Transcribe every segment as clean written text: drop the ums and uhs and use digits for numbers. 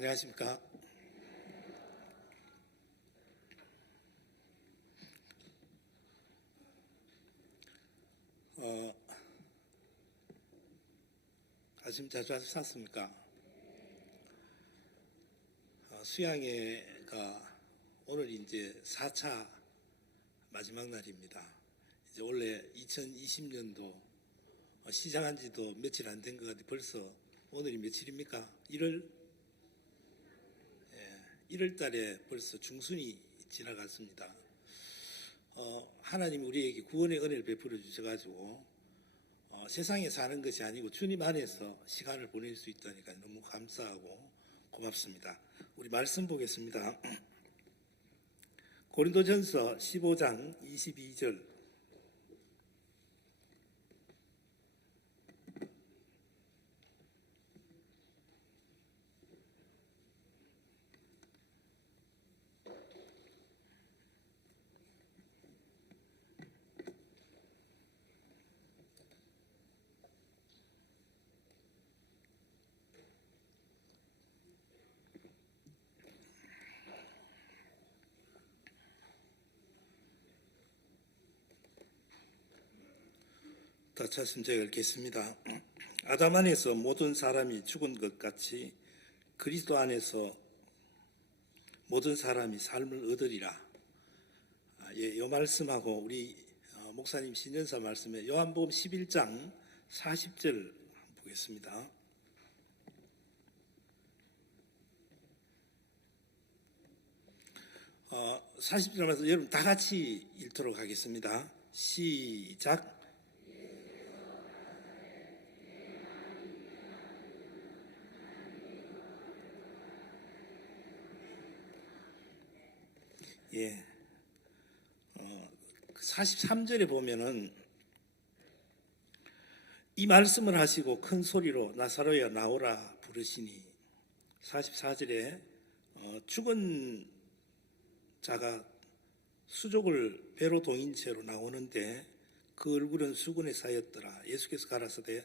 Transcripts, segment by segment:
안녕하십니까. 아침 자주 하셨습니까? 수양회가 오늘 이제 4차 마지막 날입니다. 이제 원래 2020년도 시작한 지도 며칠 안 된 것 같은데 벌써 오늘이 며칠입니까? 1월 달에 벌써 중순이 지나갔습니다. 하나님 우리에게 구원의 은혜를 베풀어 주셔가지고 세상에 사는 것이 아니고 주님 안에서 시간을 보낼 수 있다니까 너무 감사하고 고맙습니다. 우리 말씀 보겠습니다. 고린도전서 15장 22절. 다 찾으면 제가 읽겠습니다. 아담 안에서 모든 사람이 죽은 것 같이 그리스도 안에서 모든 사람이 삶을 얻으리라. 이 말씀하고 우리 목사님 신년사 말씀에 요한복음 11장 40절 보겠습니다. 어, 40절 말씀 여러분 다 같이 읽도록 하겠습니다. 시작. 예. 43절에 보면은 이 말씀을 하시고 큰 소리로 나사로야 나오라 부르시니 44절에 죽은 자가 수족을 배로 동인 채로 나오는데 그 얼굴은 수건에 쌓였더라. 예수께서 가라사대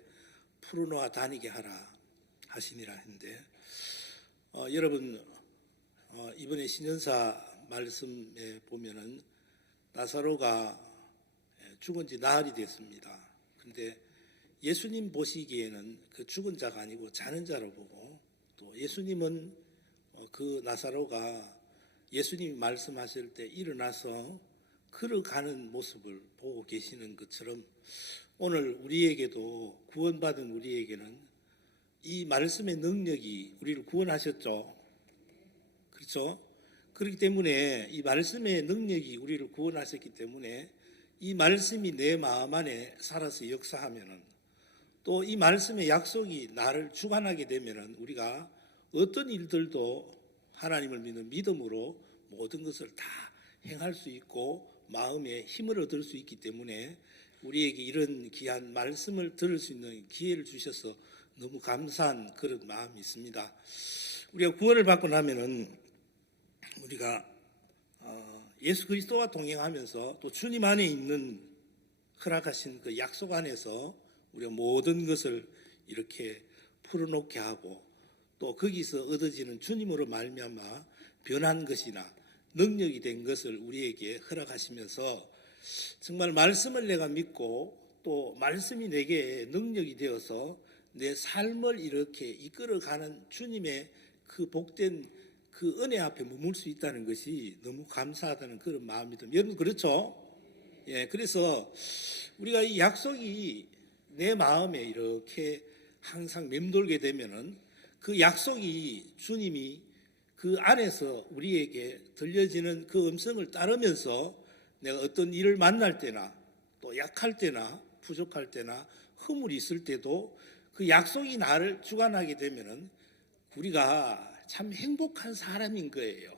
풀어놓아 다니게 하라 하시니라 했는데 여러분 이번에 신년사 말씀에 보면은 나사로가 죽은 지 나흘이 됐습니다. 그런데 예수님 보시기에는 그 죽은 자가 아니고 자는 자로 보고 또 예수님은 그 나사로가 예수님이 말씀하실 때 일어나서 걸어가는 모습을 보고 계시는 것처럼 오늘 우리에게도 구원받은 우리에게는 이 말씀의 능력이 우리를 구원하셨죠. 그렇죠? 그렇기 때문에 이 말씀의 능력이 우리를 구원하셨기 때문에 이 말씀이 내 마음 안에 살아서 역사하면은 또 이 말씀의 약속이 나를 주관하게 되면은 우리가 어떤 일들도 하나님을 믿는 믿음으로 모든 것을 다 행할 수 있고 마음에 힘을 얻을 수 있기 때문에 우리에게 이런 귀한 말씀을 들을 수 있는 기회를 주셔서 너무 감사한 그런 마음이 있습니다. 우리가 구원을 받고 나면은 우리가 예수 그리스도와 동행하면서 또 주님 안에 있는 허락하신 그 약속 안에서 우리가 모든 것을 이렇게 풀어놓게 하고 또 거기서 얻어지는 주님으로 말미암아 변한 것이나 능력이 된 것을 우리에게 허락하시면서 정말 말씀을 내가 믿고 또 말씀이 내게 능력이 되어서 내 삶을 이렇게 이끌어가는 주님의 그 복된 그 은혜 앞에 머물 수 있다는 것이 너무 감사하다는 그런 마음이 듭니다. 여러분 그렇죠? 예, 그래서 우리가 이 약속이 내 마음에 이렇게 항상 맴돌게 되면은 그 약속이 주님이 그 안에서 우리에게 들려지는 그 음성을 따르면서 내가 어떤 일을 만날 때나 또 약할 때나 부족할 때나 허물이 있을 때도 그 약속이 나를 주관하게 되면은 우리가 참 행복한 사람인 거예요.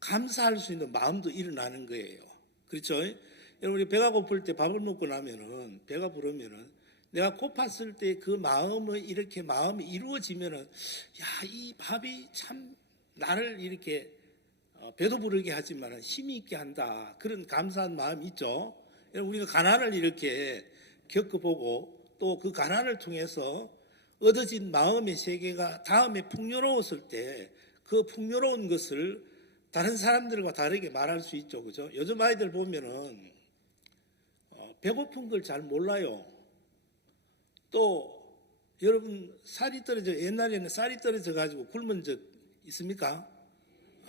감사할 수 있는 마음도 일어나는 거예요. 그렇죠? 여러분 우리 배가 고플 때 밥을 먹고 나면은 배가 부르면은 내가 고팠을 때 그 마음을 이렇게 마음이 이루어지면은 야, 이 밥이 참 나를 이렇게 배도 부르게 하지만 힘이 있게 한다. 그런 감사한 마음이 있죠. 여러분 우리가 가난을 이렇게 겪어보고 또 그 가난을 통해서 얻어진 마음의 세계가 다음에 풍요로웠을 때 그 풍요로운 것을 다른 사람들과 다르게 말할 수 있죠. 그죠? 요즘 아이들 보면은 배고픈 걸 잘 몰라요. 또 여러분 살이 떨어져, 옛날에는 쌀이 떨어져 가지고 굶은 적 있습니까?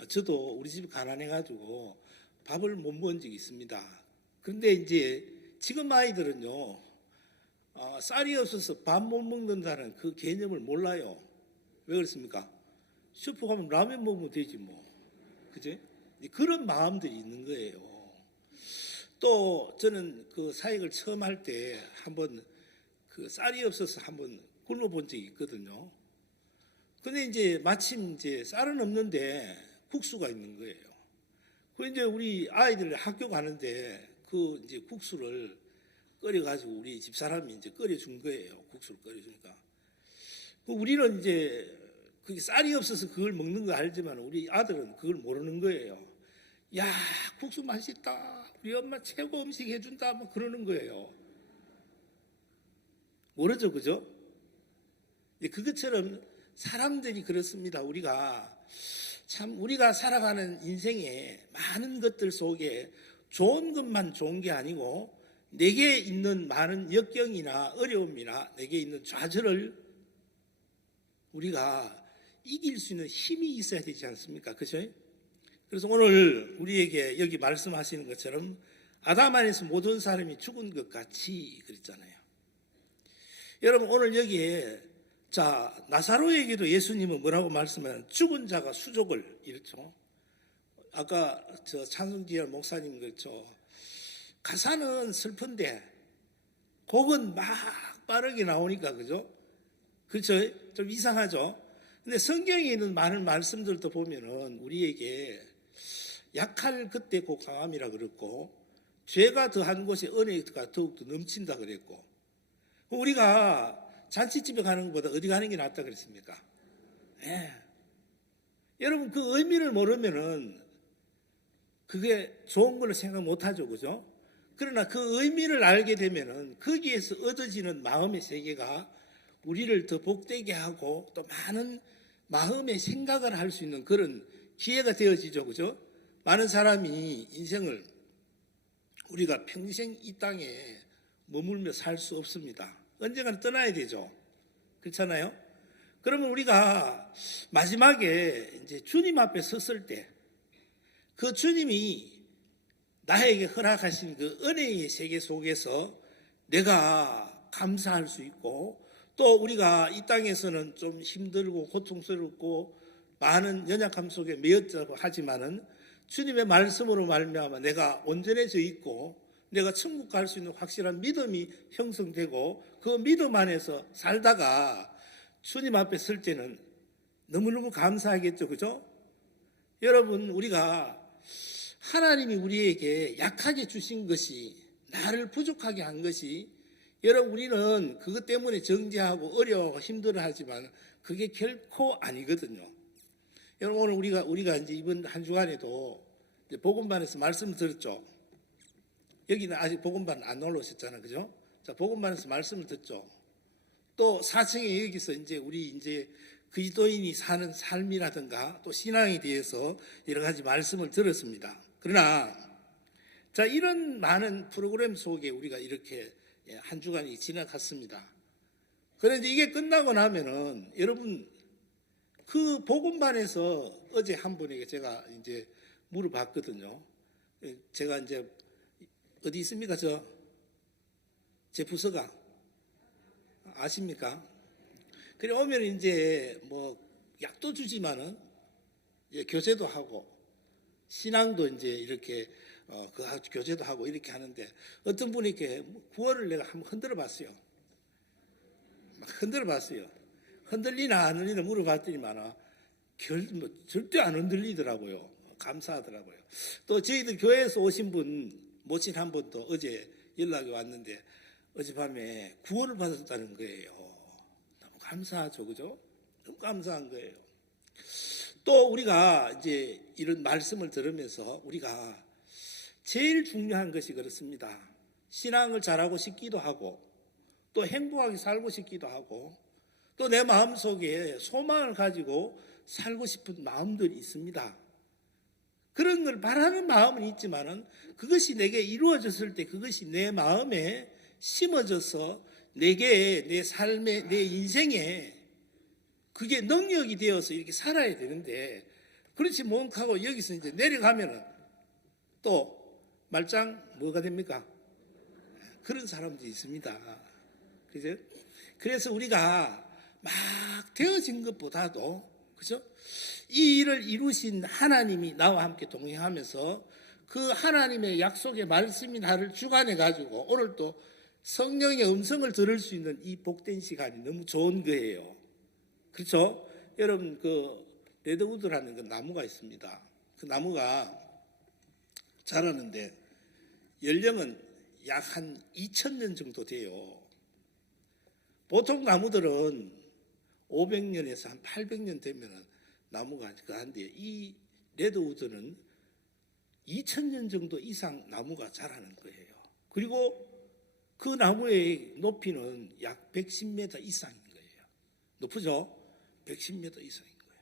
저도 우리 집이 가난해 가지고 밥을 못 먹은 적이 있습니다. 그런데 이제 지금 아이들은요, 쌀이 없어서 밥 못 먹는다는 그 개념을 몰라요. 왜 그렇습니까? 슈퍼 가면 라면 먹으면 되지 뭐. 그지? 그런 마음들이 있는 거예요. 또 저는 그 사역을 처음 할 때 한번 그 쌀이 없어서 한번 굶어본 적이 있거든요. 근데 이제 마침 이제 쌀은 없는데 국수가 있는 거예요. 그 이제 우리 아이들 학교 가는데 그 이제 국수를 끓여가지고 우리 집사람이 이제 끓여준 거예요. 국수를 끓여주니까. 우리는 이제 그게 쌀이 없어서 그걸 먹는 거 알지만 우리 아들은 그걸 모르는 거예요. 야, 국수 맛있다. 우리 엄마 최고 음식 해준다. 뭐 그러는 거예요. 모르죠, 그죠? 그것처럼 사람들이 그렇습니다. 우리가 살아가는 인생에 많은 것들 속에 좋은 것만 좋은 게 아니고 내게 있는 많은 역경이나 어려움이나 내게 있는 좌절을 우리가 이길 수 있는 힘이 있어야 되지 않습니까? 그죠? 그래서 오늘 우리에게 여기 말씀하시는 것처럼 아담 안에서 모든 사람이 죽은 것 같이 그랬잖아요. 여러분 오늘 여기에 나사로에게도 예수님은 뭐라고 말씀하냐면 죽은 자가 수족을 이렇죠. 아까 저 찬송지연 목사님 그렇죠. 가사는 슬픈데 곡은 막 빠르게 나오니까 그죠? 그렇죠? 좀 이상하죠? 근데 성경에 있는 많은 말씀들도 보면은 우리에게 약할 그때 그 강함이라 그랬고 죄가 더한 곳에 은혜가 더욱더 넘친다 그랬고 우리가 잔치집에 가는 것보다 어디 가는 게 낫다 그랬습니까? 예. 여러분 그 의미를 모르면은 그게 좋은 걸로 생각 못하죠, 그죠? 그러나 그 의미를 알게 되면은 거기에서 얻어지는 마음의 세계가 우리를 더 복되게 하고 또 많은 마음의 생각을 할 수 있는 그런 기회가 되어지죠, 그죠? 많은 사람이 인생을 우리가 평생 이 땅에 머물며 살 수 없습니다. 언젠가는 떠나야 되죠. 그렇잖아요? 그러면 우리가 마지막에 이제 주님 앞에 섰을 때 그 주님이 나에게 허락하신 그 은혜의 세계 속에서 내가 감사할 수 있고 또 우리가 이 땅에서는 좀 힘들고 고통스럽고 많은 연약함 속에 매였다고 하지만은 주님의 말씀으로 말미암아 내가 온전해져 있고 내가 천국 갈 수 있는 확실한 믿음이 형성되고 그 믿음 안에서 살다가 주님 앞에 설 때는 너무너무 감사하겠죠, 그죠? 여러분 우리가 하나님이 우리에게 약하게 주신 것이 나를 부족하게 한 것이 여러분 우리는 그것 때문에 정죄하고 어려워하고 힘들어하지만 그게 결코 아니거든요. 여러분 오늘 우리가 이제 이번 한 주간에도 이제 복음반에서 말씀을 들었죠. 여기는 아직 복음반 안 놀러 오셨잖아요, 그죠? 자, 복음반에서 말씀을 듣죠. 또 4층에 여기서 우리 그리스도인이 사는 삶이라든가 또 신앙에 대해서 여러 가지 말씀을 들었습니다. 그러나 이런 많은 프로그램 속에 우리가 이렇게 한 주간이 지나갔습니다. 그런데 이게 끝나고 나면은 여러분 그 복음반에서 어제 한 분에게 제가 물어봤거든요. 제가 어디 있습니까? 제 부서가 아십니까? 그래 오면 뭐 약도 주지만은 교제도 하고 신앙도 이렇게 교제도 하고 이렇게 하는데 어떤 분이 이렇게 구원을 내가 한번 흔들어 봤어요. 막 흔들어 봤어요. 흔들리나 안 흔들리나 물어봤더니만 절대 안 흔들리더라고요. 감사하더라고요. 또 저희들 교회에서 오신 분 모친 한 분도 어제 연락이 왔는데 어젯밤에 구원을 받았다는 거예요. 너무 감사하죠, 그죠? 너무 감사한 거예요. 또 우리가 이런 말씀을 들으면서 우리가 제일 중요한 것이 그렇습니다. 신앙을 잘하고 싶기도 하고 또 행복하게 살고 싶기도 하고 또 내 마음속에 소망을 가지고 살고 싶은 마음들이 있습니다. 그런 걸 바라는 마음은 있지만은 그것이 내게 이루어졌을 때 그것이 내 마음에 심어져서 내게 내 삶에 내 인생에 그게 능력이 되어서 이렇게 살아야 되는데 그렇지 못하고 여기서 이제 내려가면은 또 말짱 뭐가 됩니까? 그런 사람들이 있습니다. 그죠? 그래서 우리가 막 되어진 것보다도 그죠? 이 일을 이루신 하나님이 나와 함께 동행하면서 그 하나님의 약속의 말씀이 나를 주관해 가지고 오늘 또 성령의 음성을 들을 수 있는 이 복된 시간이 너무 좋은 거예요. 그렇죠? 여러분 그 레드우드라는 그 나무가 있습니다. 그 나무가 자라는데 연령은 약 한 2000년 정도 돼요. 보통 나무들은 500년에서 한 800년 되면 나무가 한데 이 레드우드는 2000년 정도 이상 나무가 자라는 거예요. 그리고 그 나무의 높이는 약 110m 이상인 거예요. 높죠? 110m 이상인 거예요.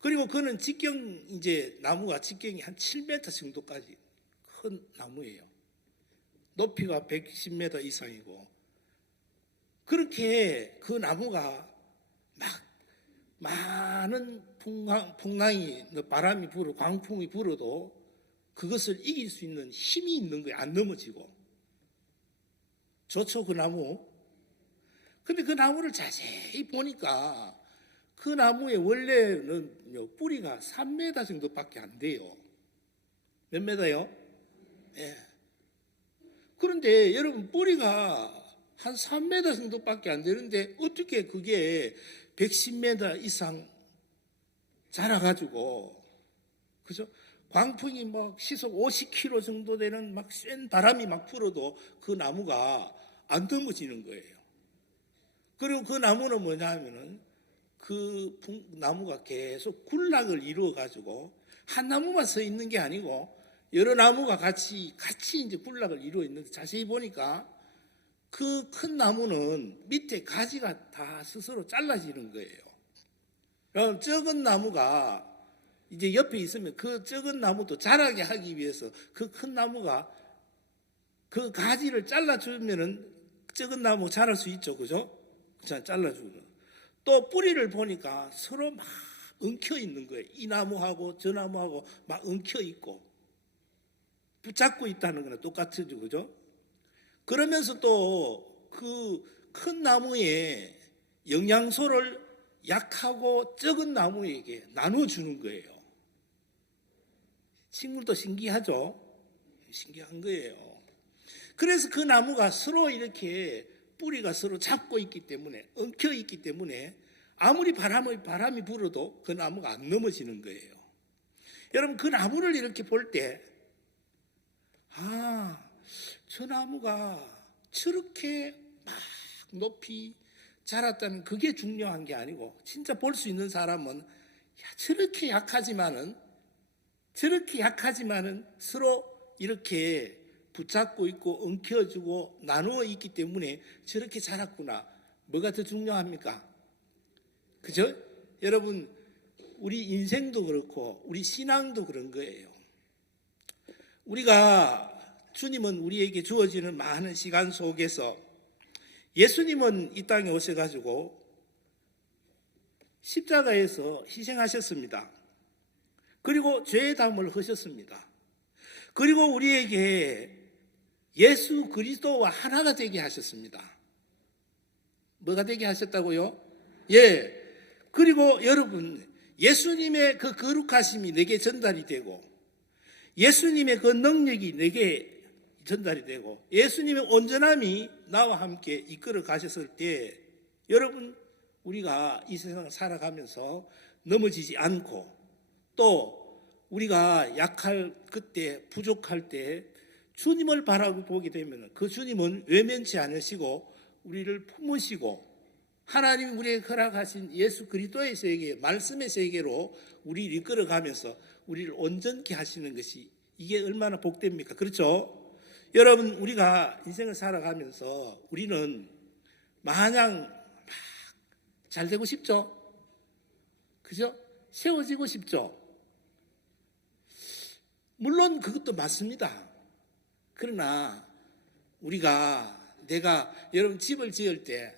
그리고 그는 직경 이제 나무가 직경이 한 7m 정도까지 큰 나무예요. 높이가 110m 이상이고 그렇게 그 나무가 막 많은 풍랑이 바람이 불어 광풍이 불어도 그것을 이길 수 있는 힘이 있는 거예요. 안 넘어지고 좋죠 그 나무. 근데 그 나무를 자세히 보니까 그 나무의 원래는 뿌리가 3m 정도밖에 안 돼요. 몇 메다요? 예. 그런데 여러분 뿌리가 한 3m 정도밖에 안 되는데 어떻게 그게 110m 이상 자라가지고 그죠? 광풍이 막 시속 50km 정도 되는 막 센 바람이 막 불어도 그 나무가 안 넘어지는 거예요. 그리고 그 나무는 뭐냐 하면은 그 나무가 계속 군락을 이루어 가지고 한 나무만 서 있는 게 아니고 여러 나무가 같이 이제 군락을 이루어 있는데 자세히 보니까 그 큰 나무는 밑에 가지가 다 스스로 잘라지는 거예요. 그럼 적은 나무가 이제 옆에 있으면 그 적은 나무도 자라게 하기 위해서 그 큰 나무가 그 가지를 잘라주면은 적은 나무 자랄 수 있죠. 그죠? 자, 잘라주면. 또 뿌리를 보니까 서로 막 엉켜 있는 거예요. 이 나무하고 저 나무하고 막 엉켜 있고 붙잡고 있다는 거는 똑같죠. 그죠? 그러면서 또 그 큰 나무에 영양소를 약하고 적은 나무에게 나눠주는 거예요. 식물도 신기하죠? 신기한 거예요. 그래서 그 나무가 서로 이렇게 뿌리가 서로 잡고 있기 때문에 엉켜 있기 때문에 아무리 바람이 불어도 그 나무가 안 넘어지는 거예요. 여러분 그 나무를 이렇게 볼 때 저 나무가 저렇게 막 높이 자랐다는 그게 중요한 게 아니고 진짜 볼 수 있는 사람은 저렇게 약하지만은 서로 이렇게 붙잡고 있고 엉켜주고 나누어 있기 때문에 저렇게 자랐구나. 뭐가 더 중요합니까? 그죠? 여러분 우리 인생도 그렇고 우리 신앙도 그런 거예요. 우리가 주님은 우리에게 주어지는 많은 시간 속에서 예수님은 이 땅에 오셔가지고 십자가에서 희생하셨습니다. 그리고 죄의 담을 하셨습니다. 그리고 우리에게 예수 그리스도와 하나가 되게 하셨습니다. 뭐가 되게 하셨다고요? 예. 그리고 여러분 예수님의 그 거룩하심이 내게 전달이 되고 예수님의 그 능력이 내게 전달이 되고 예수님의 온전함이 나와 함께 이끌어 가셨을 때 여러분 우리가 이 세상을 살아가면서 넘어지지 않고 또 우리가 약할 그때 부족할 때 주님을 바라보게 되면 그 주님은 외면치 않으시고 우리를 품으시고 하나님이 우리에게 허락하신 예수 그리스도의 세계 말씀의 세계로 우리를 이끌어가면서 우리를 온전케 하시는 것이 이게 얼마나 복됩니까? 그렇죠? 여러분 우리가 인생을 살아가면서 우리는 마냥 막 잘 되고 싶죠? 그죠? 세워지고 싶죠? 물론 그것도 맞습니다. 그러나 내가 여러분 집을 지을 때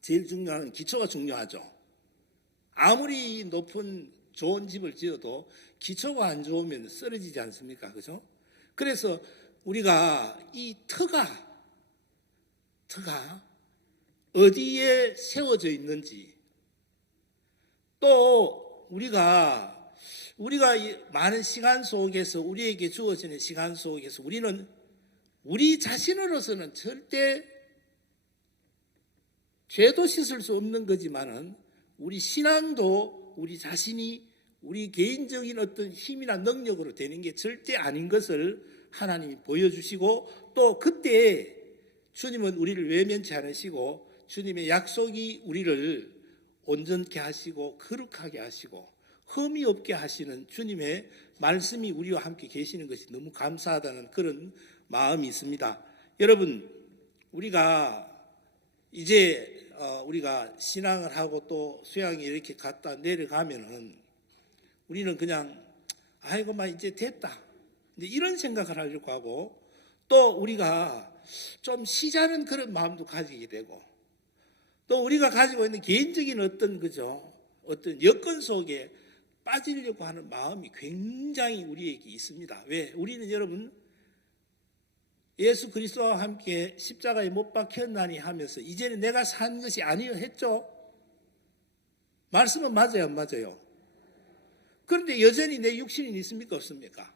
제일 중요한 건 기초가 중요하죠. 아무리 높은 좋은 집을 지어도 기초가 안 좋으면 쓰러지지 않습니까? 그죠? 그래서 우리가 이 터가 어디에 세워져 있는지, 또 우리가 많은 시간 속에서, 우리에게 주어지는 시간 속에서 우리는 우리 자신으로서는 절대 죄도 씻을 수 없는 거지만은 우리 신앙도 우리 자신이 우리 개인적인 어떤 힘이나 능력으로 되는 게 절대 아닌 것을 하나님이 보여주시고, 또 그때 주님은 우리를 외면치 않으시고 주님의 약속이 우리를 온전케 하시고 거룩하게 하시고 흠이 없게 하시는 주님의 말씀이 우리와 함께 계시는 것이 너무 감사하다는 그런 마음이 있습니다. 여러분, 우리가 이제 우리가 신앙을 하고 또 수양이 이렇게 갔다 내려가면은 우리는 그냥 아이고 이제 됐다, 이런 생각을 하려고 하고, 또 우리가 좀 쉬자는 그런 마음도 가지게 되고, 또 우리가 가지고 있는 개인적인 어떤 여건 속에 빠지려고 하는 마음이 굉장히 우리에게 있습니다. 왜? 우리는 여러분 예수 그리스도와 함께 십자가에 못 박혔나니 하면서 이제는 내가 산 것이 아니요 했죠. 말씀은 맞아요, 안 맞아요? 그런데 여전히 내 육신이 있습니까, 없습니까?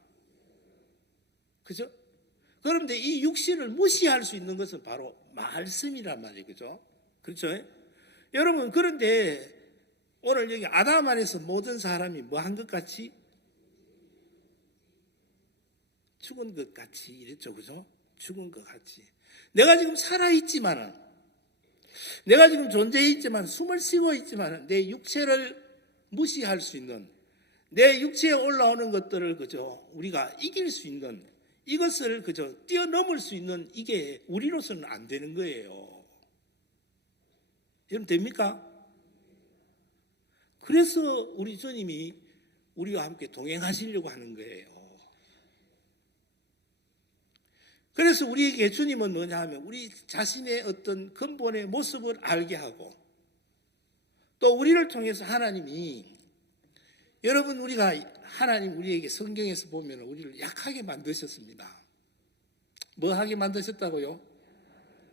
그죠? 그런데 이 육신을 무시할 수 있는 것은 바로 말씀이란 말이에요. 그죠? 그렇죠? 여러분, 그런데 오늘 여기 아담 안에서 모든 사람이 뭐 한 것 같이? 죽은 것 같이 이랬죠. 그죠? 죽은 것 같이. 내가 지금 살아있지만은, 내가 지금 존재했지만, 숨을 쉬고 있지만은 내 육체를 무시할 수 있는, 내 육체에 올라오는 것들을 그죠? 우리가 이길 수 있는, 이것을 그저 뛰어넘을 수 있는, 이게 우리로서는 안 되는 거예요. 여러분, 됩니까? 그래서 우리 주님이 우리와 함께 동행하시려고 하는 거예요. 그래서 우리에게 주님은 뭐냐 하면 우리 자신의 어떤 근본의 모습을 알게 하고, 또 우리를 통해서 하나님이, 여러분 하나님 우리에게 성경에서 보면 우리를 약하게 만드셨습니다. 뭐 하게 만드셨다고요?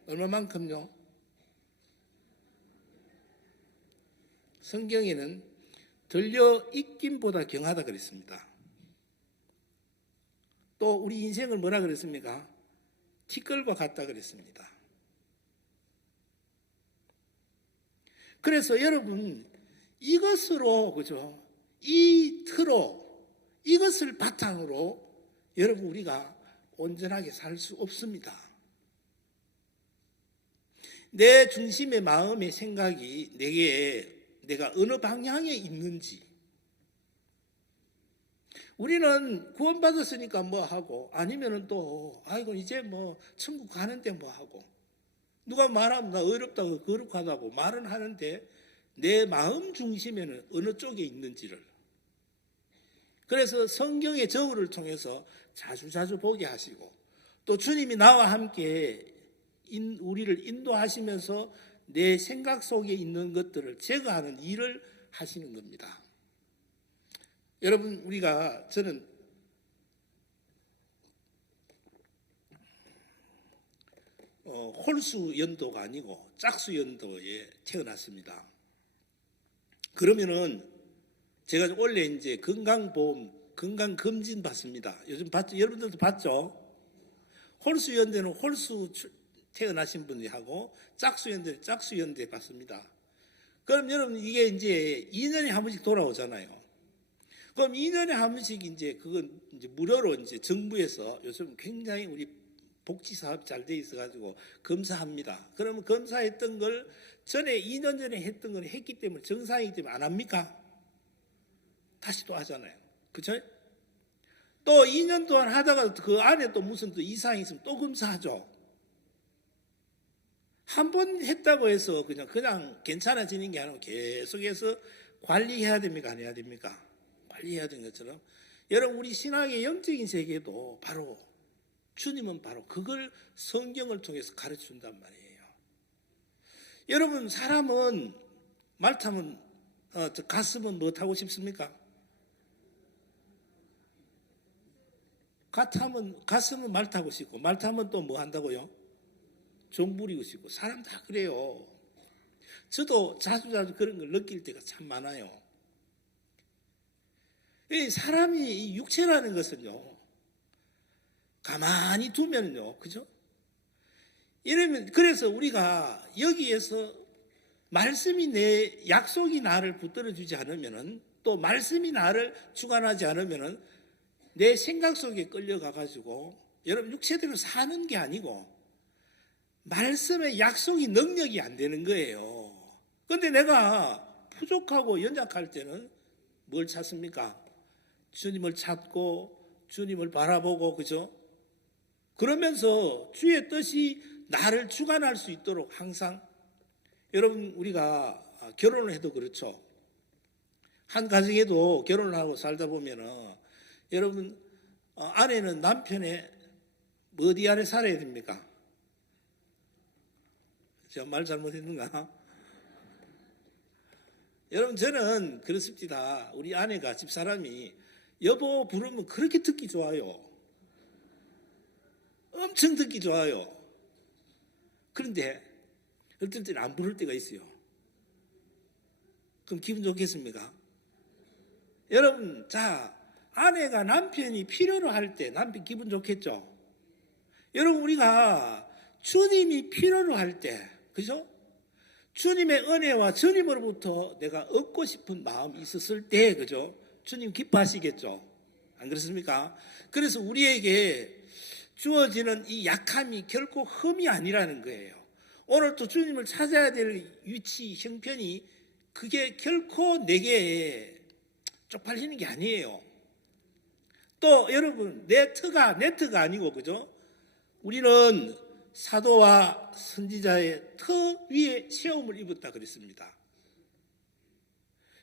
얼마만큼요? 성경에는 들려 익김보다 경하다 그랬습니다. 또 우리 인생을 뭐라 그랬습니까? 티끌과 같다 그랬습니다. 그래서 여러분, 이것으로, 그죠? 이 틀로, 이것을 바탕으로 여러분 우리가 온전하게 살 수 없습니다. 내 중심의 마음의 생각이 내가 어느 방향에 있는지, 우리는 구원받았으니까 뭐 하고, 아니면은 또 아이고 이제 뭐 천국 가는데 뭐 하고, 누가 말하면 나 어렵다고 거룩하다고 말은 하는데 내 마음 중심에는 어느 쪽에 있는지를, 그래서 성경의 저울을 통해서 자주 보게 하시고, 또 주님이 나와 함께 우리를 인도하시면서 내 생각 속에 있는 것들을 제거하는 일을 하시는 겁니다. 여러분, 저는 홀수 연도가 아니고 짝수 연도에 태어났습니다. 그러면은 제가 원래 이제 건강보험, 건강검진 받습니다. 요즘 봤죠? 여러분들도 봤죠? 홀수 연대는 홀수 태어나신 분이 하고, 짝수 연대는 짝수 연대 받습니다. 그럼 여러분, 이게 이제 2년에 한 번씩 돌아오잖아요. 그럼 2년에 한 번씩 그건 이제 무료로 이제 정부에서 요즘 굉장히 우리 복지 사업 잘 돼 있어가지고 검사합니다. 그러면 검사했던 걸 2년 전에 했던 걸 했기 때문에 정상이기 때문에 안 합니까? 다시 또 하잖아요. 그쵸? 또 2년 동안 하다가 그 안에 또 무슨 또 이상이 있으면 또 검사하죠. 한 번 했다고 해서 그냥 괜찮아지는 게 아니고 계속해서 관리해야 됩니까? 안 해야 됩니까? 관리해야 되는 것처럼 여러분 우리 신앙의 영적인 세계도 바로 주님은 바로 그걸 성경을 통해서 가르쳐준단 말이에요. 여러분 사람은 말 타면 가슴은 뭐 타고 싶습니까? 가슴은 말 타고 싶고 말 타면 또 뭐 한다고요? 종 부리고 싶고 사람 다 그래요. 저도 자주 그런 걸 느낄 때가 참 많아요. 이 사람이 이 육체라는 것은요 가만히 두면요, 그죠? 이러면 그래서 우리가 여기에서 말씀이 내 약속이 나를 붙들어 주지 않으면은 또 말씀이 나를 주관하지 않으면은 내 생각 속에 끌려가 가지고 여러분 육체대로 사는 게 아니고 말씀의 약속이 능력이 안 되는 거예요. 그런데 내가 부족하고 연약할 때는 뭘 찾습니까? 주님을 찾고 주님을 바라보고 그죠? 그러면서 주의 뜻이 나를 주관할 수 있도록 항상 여러분 우리가 결혼을 해도 그렇죠. 한 가정에도 결혼을 하고 살다 보면은 여러분 아내는 남편의 어디 아래 살아야 됩니까? 제가 말 잘못했는가? 여러분 저는 그렇습니다. 우리 아내가 집사람이 여보 부르면 그렇게 듣기 좋아요. 엄청 듣기 좋아요. 그런데 어떨 때는 안 부를 때가 있어요. 그럼 기분 좋겠습니까? 여러분 자 아내가 남편이 필요로 할 때 남편 기분 좋겠죠? 여러분 우리가 주님이 필요로 할 때 그죠? 주님의 은혜와 주님으로부터 내가 얻고 싶은 마음이 있었을 때 그죠? 주님 기뻐하시겠죠? 안 그렇습니까? 그래서 우리에게 주어지는 이 약함이 결코 흠이 아니라는 거예요. 오늘 또 주님을 찾아야 될 위치, 형편이 그게 결코 내게 쪽팔리는 게 아니에요. 또 여러분 내 터가 아니고 그죠? 우리는 사도와 선지자의 터 위에 세움을 입었다 그랬습니다.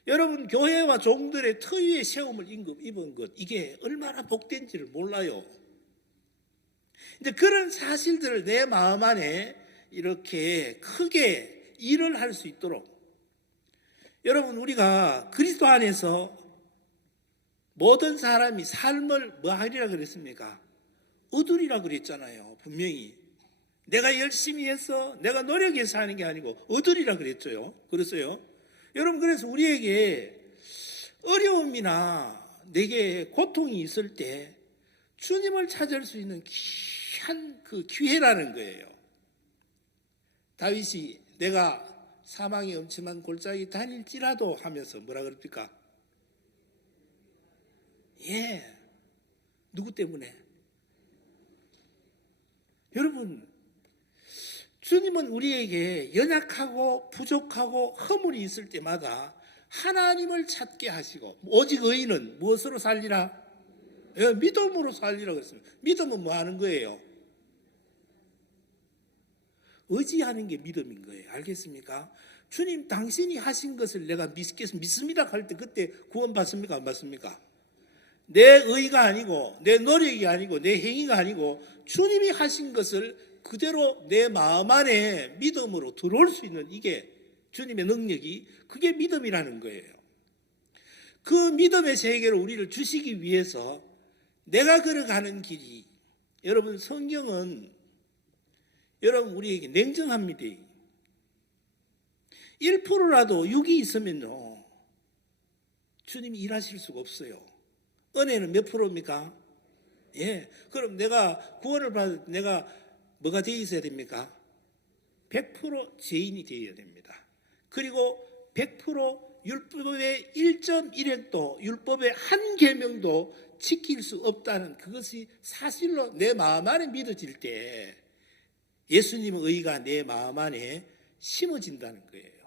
여러분 교회와 종들의 터 위에 세움을 입은 것 이게 얼마나 복된지를 몰라요. 이제 그런 사실들을 내 마음 안에 이렇게 크게 일을 할 수 있도록 여러분 우리가 그리스도 안에서 모든 사람이 삶을 뭐 하리라 그랬습니까? 얻으리라 그랬잖아요. 분명히 내가 열심히 해서 내가 노력해서 하는 게 아니고 얻으리라 그랬죠. 그랬어요. 여러분 그래서 우리에게 어려움이나 내게 고통이 있을 때 주님을 찾을 수 있는 귀한 그 기회라는 거예요. 다윗이 내가 사망의 엄침한 골짜기 다닐지라도 하면서 뭐라 그럽니까? 예. 누구 때문에? 여러분 주님은 우리에게 연약하고 부족하고 허물이 있을 때마다 하나님을 찾게 하시고 오직 의인은 무엇으로 살리라? 예, 믿음으로 살리라 그랬습니다. 믿음은 뭐 하는 거예요? 의지하는 게 믿음인 거예요. 알겠습니까? 주님 당신이 하신 것을 내가 믿습니다 할 때 그때 구원 받습니까? 안 받습니까? 내 의가 아니고 내 노력이 아니고 내 행위가 아니고 주님이 하신 것을 그대로 내 마음 안에 믿음으로 들어올 수 있는 이게 주님의 능력이 그게 믿음이라는 거예요. 그 믿음의 세계로 우리를 주시기 위해서 내가 걸어가는 길이 여러분 성경은 여러분 우리에게 냉정합니다. 1%라도 육이 있으면요 주님이 일하실 수가 없어요. 은혜는 몇 프로입니까? 예. 그럼 내가 구원을 받을 때 내가 뭐가 되어 있어야 됩니까? 100% 죄인이 되어야 됩니다. 그리고 100% 율법의 1.1획도 율법의 한 계명도 지킬 수 없다는 그것이 사실로 내 마음 안에 믿어질 때 예수님의 의가 내 마음 안에 심어진다는 거예요.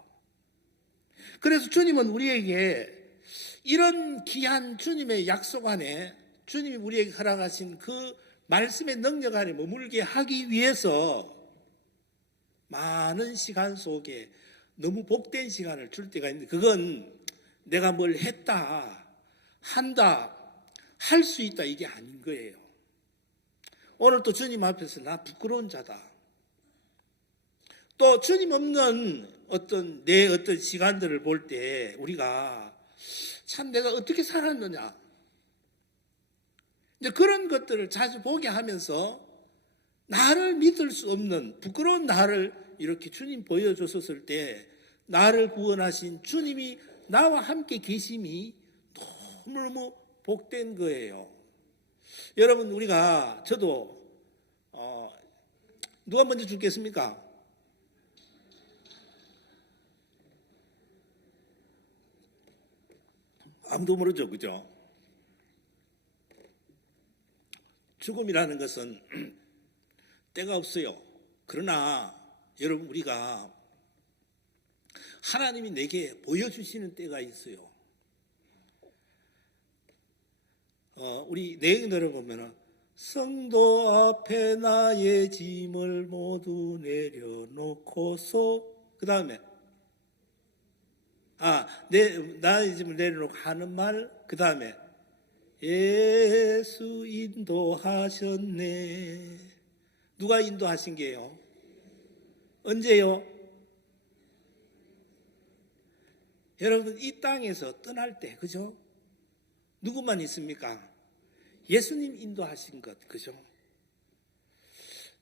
그래서 주님은 우리에게 이런 귀한 주님의 약속 안에 주님이 우리에게 허락하신 그 말씀의 능력 안에 머물게 하기 위해서 많은 시간 속에 너무 복된 시간을 줄 때가 있는데 그건 내가 뭘 했다, 한다, 할 수 있다, 이게 아닌 거예요. 오늘 또 주님 앞에서 나 부끄러운 자다. 또 주님 없는 내 어떤 시간들을 볼 때 우리가 참 내가 어떻게 살았느냐, 이제 그런 것들을 자주 보게 하면서 나를 믿을 수 없는 부끄러운 나를 이렇게 주님 보여줬었을 때 나를 구원하신 주님이 나와 함께 계심이 너무너무 복된 거예요. 여러분, 저도 누가 먼저 죽겠습니까? 아무도 모르죠, 그죠? 죽음이라는 것은 때가 없어요. 그러나 여러분, 우리가 하나님이 내게 보여주시는 때가 있어요. 우리 내용들을 보면은 성도 앞에 나의 짐을 모두 내려놓고서, 그 다음에 나의 짐을 내려놓고 하는 말, 그 다음에 예수 인도하셨네. 누가 인도하신 게요? 언제요? 여러분, 이 땅에서 떠날 때, 그죠? 누구만 있습니까? 예수님 인도하신 것, 그죠?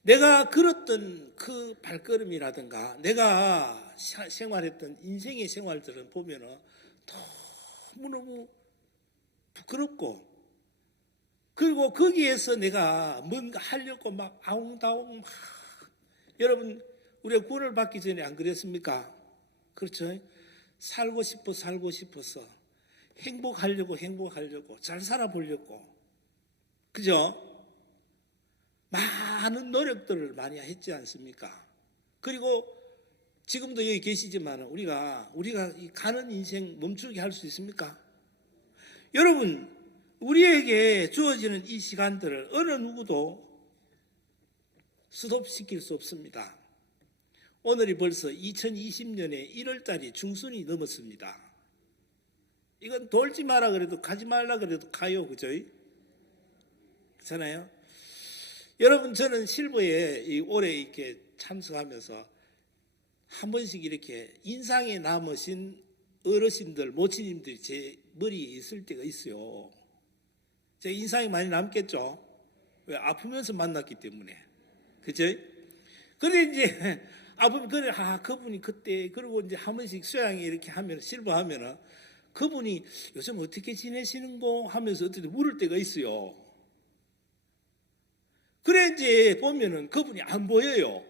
내가 걸었던 그 발걸음이라든가 내가 생활했던 인생의 생활들은 보면은 너무너무 부끄럽고, 그리고 거기에서 내가 뭔가 하려고 막 아웅다웅 막, 여러분, 우리가 구원을 받기 전에 안 그랬습니까? 그렇죠? 살고 싶어서 행복하려고 잘 살아보려고, 그죠? 많은 노력들을 많이 했지 않습니까? 그리고 지금도 여기 계시지만 우리가 가는 인생 멈추게 할 수 있습니까? 여러분, 우리에게 주어지는 이 시간들을 어느 누구도 스톱시킬 수 없습니다. 오늘이 벌써 2020년의 1월달이 중순이 넘었습니다. 이건 돌지 마라 그래도 가지 말라 그래도 가요, 그죠? 그렇잖아요. 여러분, 저는 실버에 올해 이렇게 참석하면서 한 번씩 이렇게 인상에 남으신 어르신들, 모친님들이 제 머리에 있을 때가 있어요. 제 인상이 많이 남겠죠? 왜? 아프면서 만났기 때문에. 그죠? 근데 이제 아프면 그분이 그때, 그리고 이제 한 번씩 수양이 이렇게 하면, 실버 하면은 그분이 요즘 어떻게 지내시는고 하면서 어떻게 물을 때가 있어요. 그래 이제 보면은 그분이 안 보여요.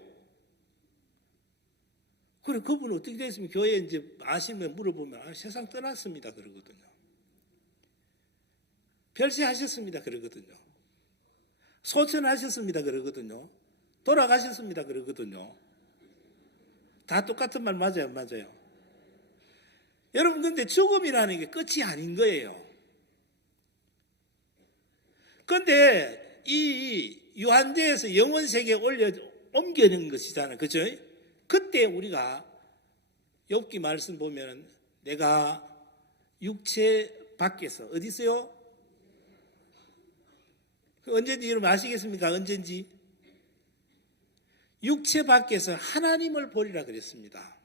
그래, 그분은 어떻게 됐으면 교회에 이제 아시면 물어보면 세상 떠났습니다 그러거든요. 별세하셨습니다 그러거든요. 소천하셨습니다 그러거든요. 돌아가셨습니다 그러거든요. 다 똑같은 말 맞아요, 맞아요? 여러분, 근데 죽음이라는 게 끝이 아닌 거예요. 근데 이 유한대에서 영원세계에 옮겨낸 것이잖아요, 그죠? 그때 우리가 욥기 말씀 보면 내가 육체 밖에서, 어디 있어요? 언제인지 여러분 아시겠습니까? 언제인지? 육체 밖에서 하나님을 보리라 그랬습니다.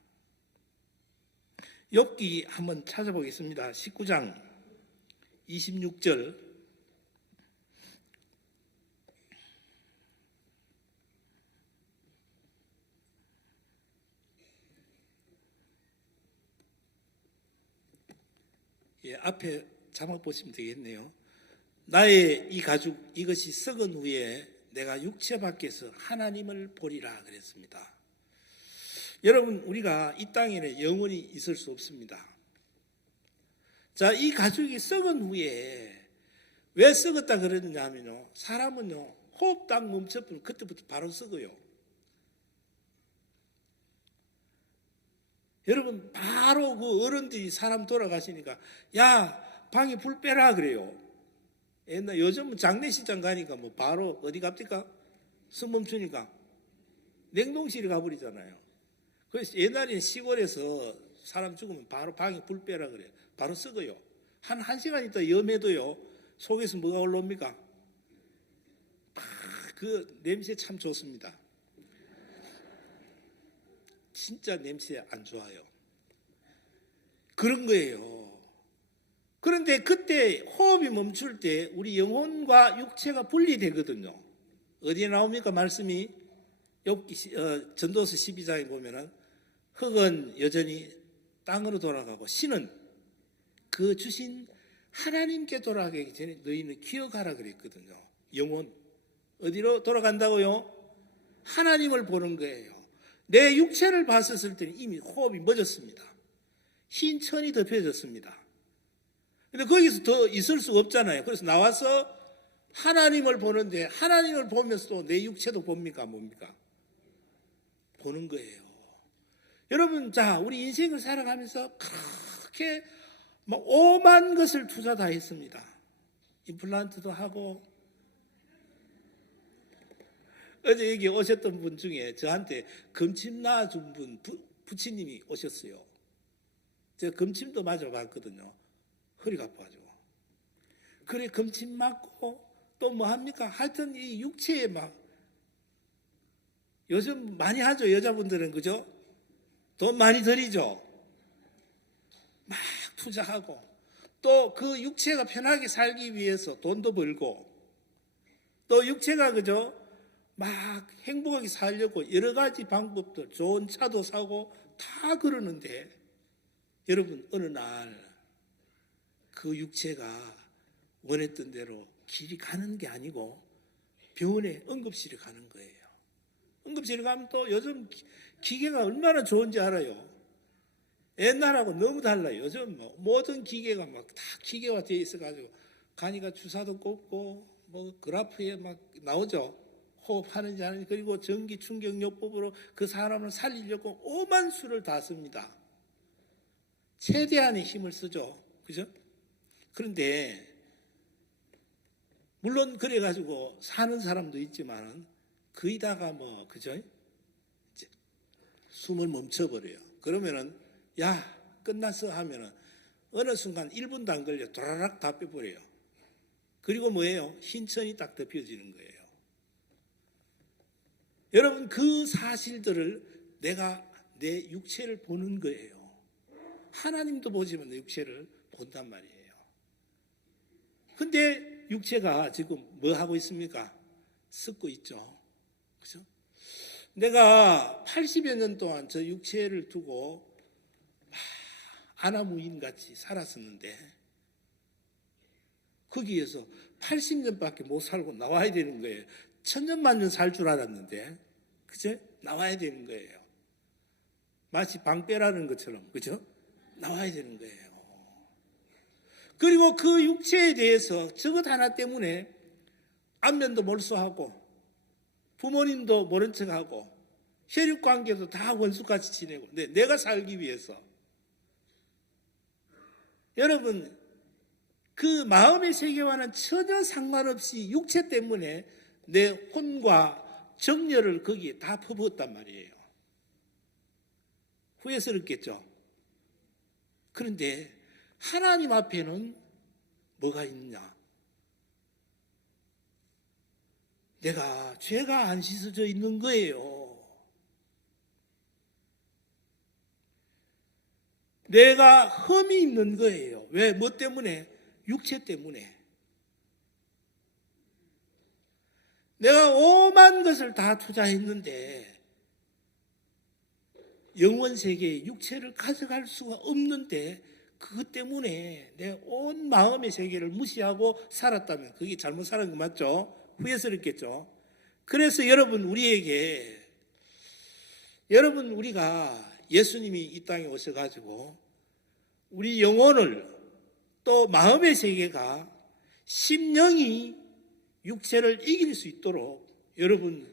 욥기 한번 찾아보겠습니다. 19장 26절. 앞에 자막 보시면 되겠네요. 나의 이 가죽 이것이 썩은 후에 내가 육체 밖에서 하나님을 보리라 그랬습니다. 여러분, 우리가 이 땅에는 영원히 있을 수 없습니다. 자, 이 가죽이 썩은 후에 왜 썩었다 그러느냐 하면요, 사람은요 호흡 딱 멈춰버리면 그때부터 바로 썩어요. 여러분, 바로 그 어른들이 사람 돌아가시니까 야, 방에 불 빼라 그래요. 요즘은 장례식장 가니까 뭐 바로 어디 갑니까? 숨 멈추니까 냉동실에 가버리잖아요. 그래서 옛날에는 시골에서 사람 죽으면 바로 방에 불 빼라 그래요. 바로 썩어요. 한 1시간 있다 염해도요 속에서 뭐가 올라옵니까? 그 냄새 참 좋습니다. 진짜 냄새 안 좋아요. 그런 거예요. 그런데 그때 호흡이 멈출 때 우리 영혼과 육체가 분리되거든요. 어디에 나옵니까? 말씀이 전도서 12장에 보면은 흙은 여전히 땅으로 돌아가고 신은 그 주신 하나님께 돌아가기 전에 너희는 기억하라 그랬거든요. 영혼 어디로 돌아간다고요? 하나님을 보는 거예요. 내 육체를 봤었을 때는 이미 호흡이 멎었습니다. 흰 천이 덮여졌습니다. 근데 거기서 더 있을 수가 없잖아요. 그래서 나와서 하나님을 보는데 하나님을 보면서도 내 육체도 봅니까? 뭡니까? 보는 거예요. 여러분, 자, 우리 인생을 살아가면서 그렇게 막 오만 것을 투자 다 했습니다. 임플란트도 하고. 어제 여기 오셨던 분 중에 저한테 금침 놔준 분, 부치님이 오셨어요. 제가 금침도 맞아봤거든요. 허리가 아파가지고. 그래, 금침 맞고 또 뭐 합니까? 하여튼 이 육체에 막 요즘 많이 하죠. 여자분들은. 그죠? 돈 많이 들이죠. 막 투자하고 또 그 육체가 편하게 살기 위해서 돈도 벌고 또 육체가 그죠? 막 행복하게 살려고 여러 가지 방법들, 좋은 차도 사고 다 그러는데 여러분, 어느 날 그 육체가 원했던 대로 길이 가는 게 아니고 병원에 응급실에 가는 거예요. 응급실에 가면 또 요즘 기계가 얼마나 좋은지 알아요. 옛날하고 너무 달라요. 요즘 뭐 모든 기계가 막 다 기계화 되어 있어가지고 가니까 주사도 꽂고 뭐 그래프에 막 나오죠. 호흡하는지 하는지. 그리고 전기 충격요법으로 그 사람을 살리려고 오만 수를 다 씁니다. 최대한의 힘을 쓰죠. 그죠? 그런데 물론 그래가지고 사는 사람도 있지만 거의 다가 뭐 그죠? 이제 숨을 멈춰버려요. 그러면은 야 끝났어 하면은 어느 순간 1분도 안 걸려 도라락 다 빼버려요. 그리고 뭐예요? 흰천이 딱 덮여지는 거예요. 여러분, 그 사실들을 내가 내 육체를 보는 거예요. 하나님도 보지만 내 육체를 본단 말이에요. 근데 육체가 지금 뭐 하고 있습니까? 썩고 있죠. 그죠? 내가 80여 년 동안 저 육체를 두고 아나무인같이 살았었는데 거기에서 80년밖에 못 살고 나와야 되는 거예요. 1000년만년 살 줄 알았는데 그죠? 나와야 되는 거예요. 마치 방빼라는 것처럼 그죠? 나와야 되는 거예요. 그리고 그 육체에 대해서 저것 하나 때문에 안면도 몰수하고 부모님도 모른 척하고 혈육관계도 다 원수같이 지내고 내가 살기 위해서 여러분 그 마음의 세계와는 전혀 상관없이 육체 때문에 내 혼과 정열을 거기에 다 퍼부었단 말이에요. 후회스럽겠죠. 그런데 하나님 앞에는 뭐가 있느냐? 내가 죄가 안 씻어져 있는 거예요. 내가 흠이 있는 거예요. 왜? 뭐 때문에? 육체 때문에. 내가 오만 것을 다 투자했는데 영원 세계에 육체를 가져갈 수가 없는데 그것 때문에 내 온 마음의 세계를 무시하고 살았다면 그게 잘못 살은 거 맞죠? 후회스럽겠죠? 그래서 여러분 우리가 예수님이 이 땅에 오셔가지고 우리 영혼을 또 마음의 세계가 심령이 육체를 이길 수 있도록 여러분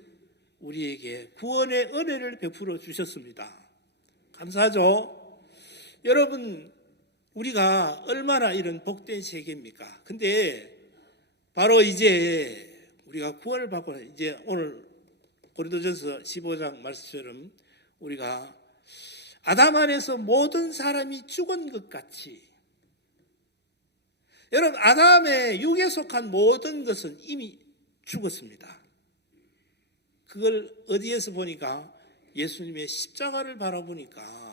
우리에게 구원의 은혜를 베풀어 주셨습니다. 감사하죠? 여러분 우리가 얼마나 이런 복된 세계입니까? 근데 바로 이제 우리가 구원을 받고 이제 오늘 고린도전서 15장 말씀처럼 우리가 아담 안에서 모든 사람이 죽은 것 같이 여러분, 아담의 육에 속한 모든 것은 이미 죽었습니다. 그걸 어디에서 보니까 예수님의 십자가를 바라보니까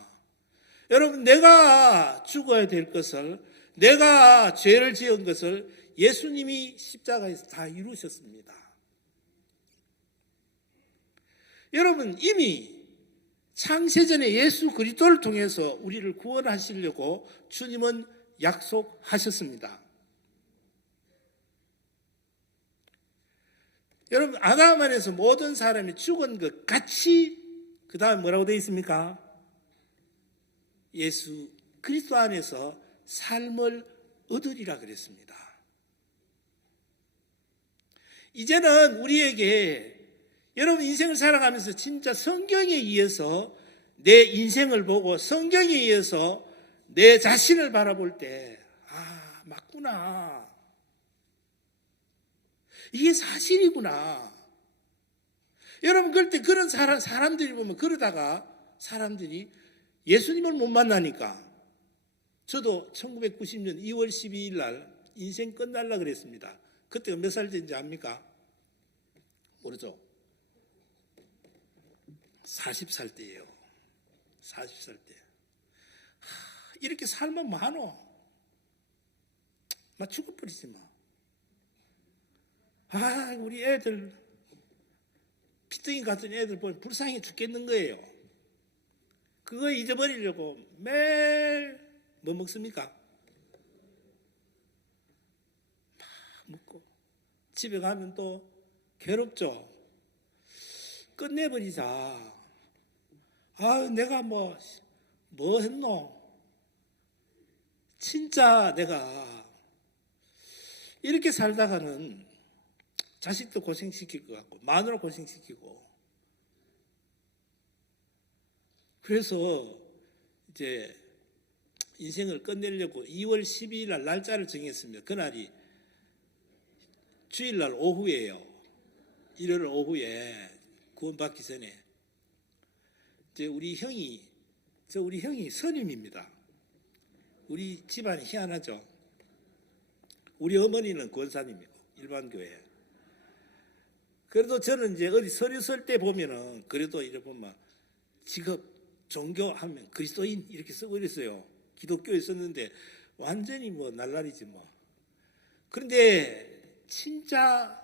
여러분, 내가 죽어야 될 것을, 내가 죄를 지은 것을 예수님이 십자가에서 다 이루셨습니다. 여러분, 이미 창세전에 예수 그리스도를 통해서 우리를 구원하시려고 주님은 약속하셨습니다. 여러분, 아담 안에서 모든 사람이 죽은 것 같이 그 다음에 뭐라고 되어 있습니까? 예수 그리스도 안에서 삶을 얻으리라 그랬습니다. 이제는 우리에게 여러분 인생을 살아가면서 진짜 성경에 의해서 내 인생을 보고 성경에 의해서 내 자신을 바라볼 때 맞구나. 이게 사실이구나. 여러분 그럴 때 그런 사람들이 보면 그러다가 사람들이 예수님을 못 만나니까 저도 1990년 2월 12일 날 인생 끝날라 그랬습니다. 그때가 몇 살 때인지 압니까? 모르죠? 40살 때예요. 40살 때. 이렇게 살면 많어. 막 죽어버리지 마. 우리 애들 피덩이 같은 애들 보면 불쌍해 죽겠는 거예요. 그거 잊어버리려고 매일 뭐 먹습니까? 막 먹고 집에 가면 또 괴롭죠. 끝내버리자. 내가 뭐 했노? 진짜 내가 이렇게 살다가는 자식도 고생시킬 것 같고 마누라 고생시키고 그래서 이제 인생을 끝내려고 2월 12일 날 날짜를 정했습니다. 그날이 주일날 오후예요. 일요일 오후에 구원받기 전에 이제 우리 형이 선임입니다. 우리 집안이 희한하죠. 우리 어머니는 권사님이고 일반교회. 그래도 저는 이제 어디 서류 쓸 때 보면은 그래도 이래 보면 직업 종교하면 그리스도인 이렇게 쓰고 이랬어요. 기독교에 썼는데 완전히 뭐 날라리지 뭐. 그런데 진짜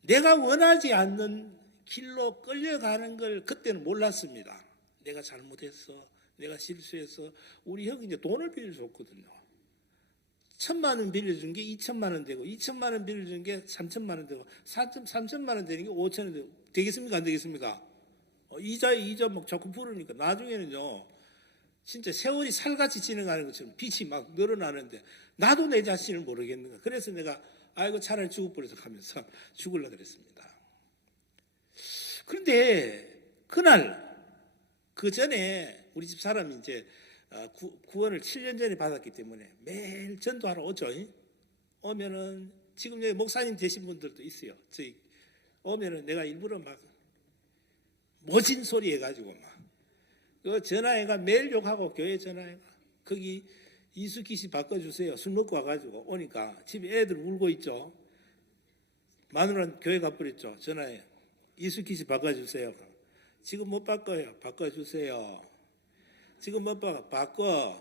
내가 원하지 않는 길로 끌려가는 걸 그때는 몰랐습니다. 내가 잘못했어. 내가 실수해서. 우리 형이 이제 돈을 빌려줬거든요. 1,000만 원 빌려준 게 2,000만 원 되고 2,000만 원 빌려준 게 3,000만 원 되고 3,000만 원 되는 게 5,000원 되고 되겠습니까? 안 되겠습니까? 이자 막 자꾸 부르니까 나중에는요 진짜 세월이 살같이 지나가는 것처럼 빛이 막 늘어나는데 나도 내 자신을 모르겠는 거야. 그래서 내가 차라리 죽어버려서 하면서 죽으려고 그랬습니다. 그런데 그날 그 전에 우리 집 사람이 이제 구원을 7년 전에 받았기 때문에 매일 전도하러 오죠. 오면은 지금 여기 목사님 되신 분들도 있어요. 저희 오면은 내가 일부러 막 모진 소리 해가지고 막 그 전화해가 매일 욕하고 교회 전화해가 거기 이수기 씨 바꿔주세요. 술 먹고 와가지고 오니까 집에 애들 울고 있죠. 마누라는 교회 가버렸죠. 전화해 이수기 씨 바꿔주세요. 지금 못 바꿔요. 바꿔주세요. 지금 못 바꿔.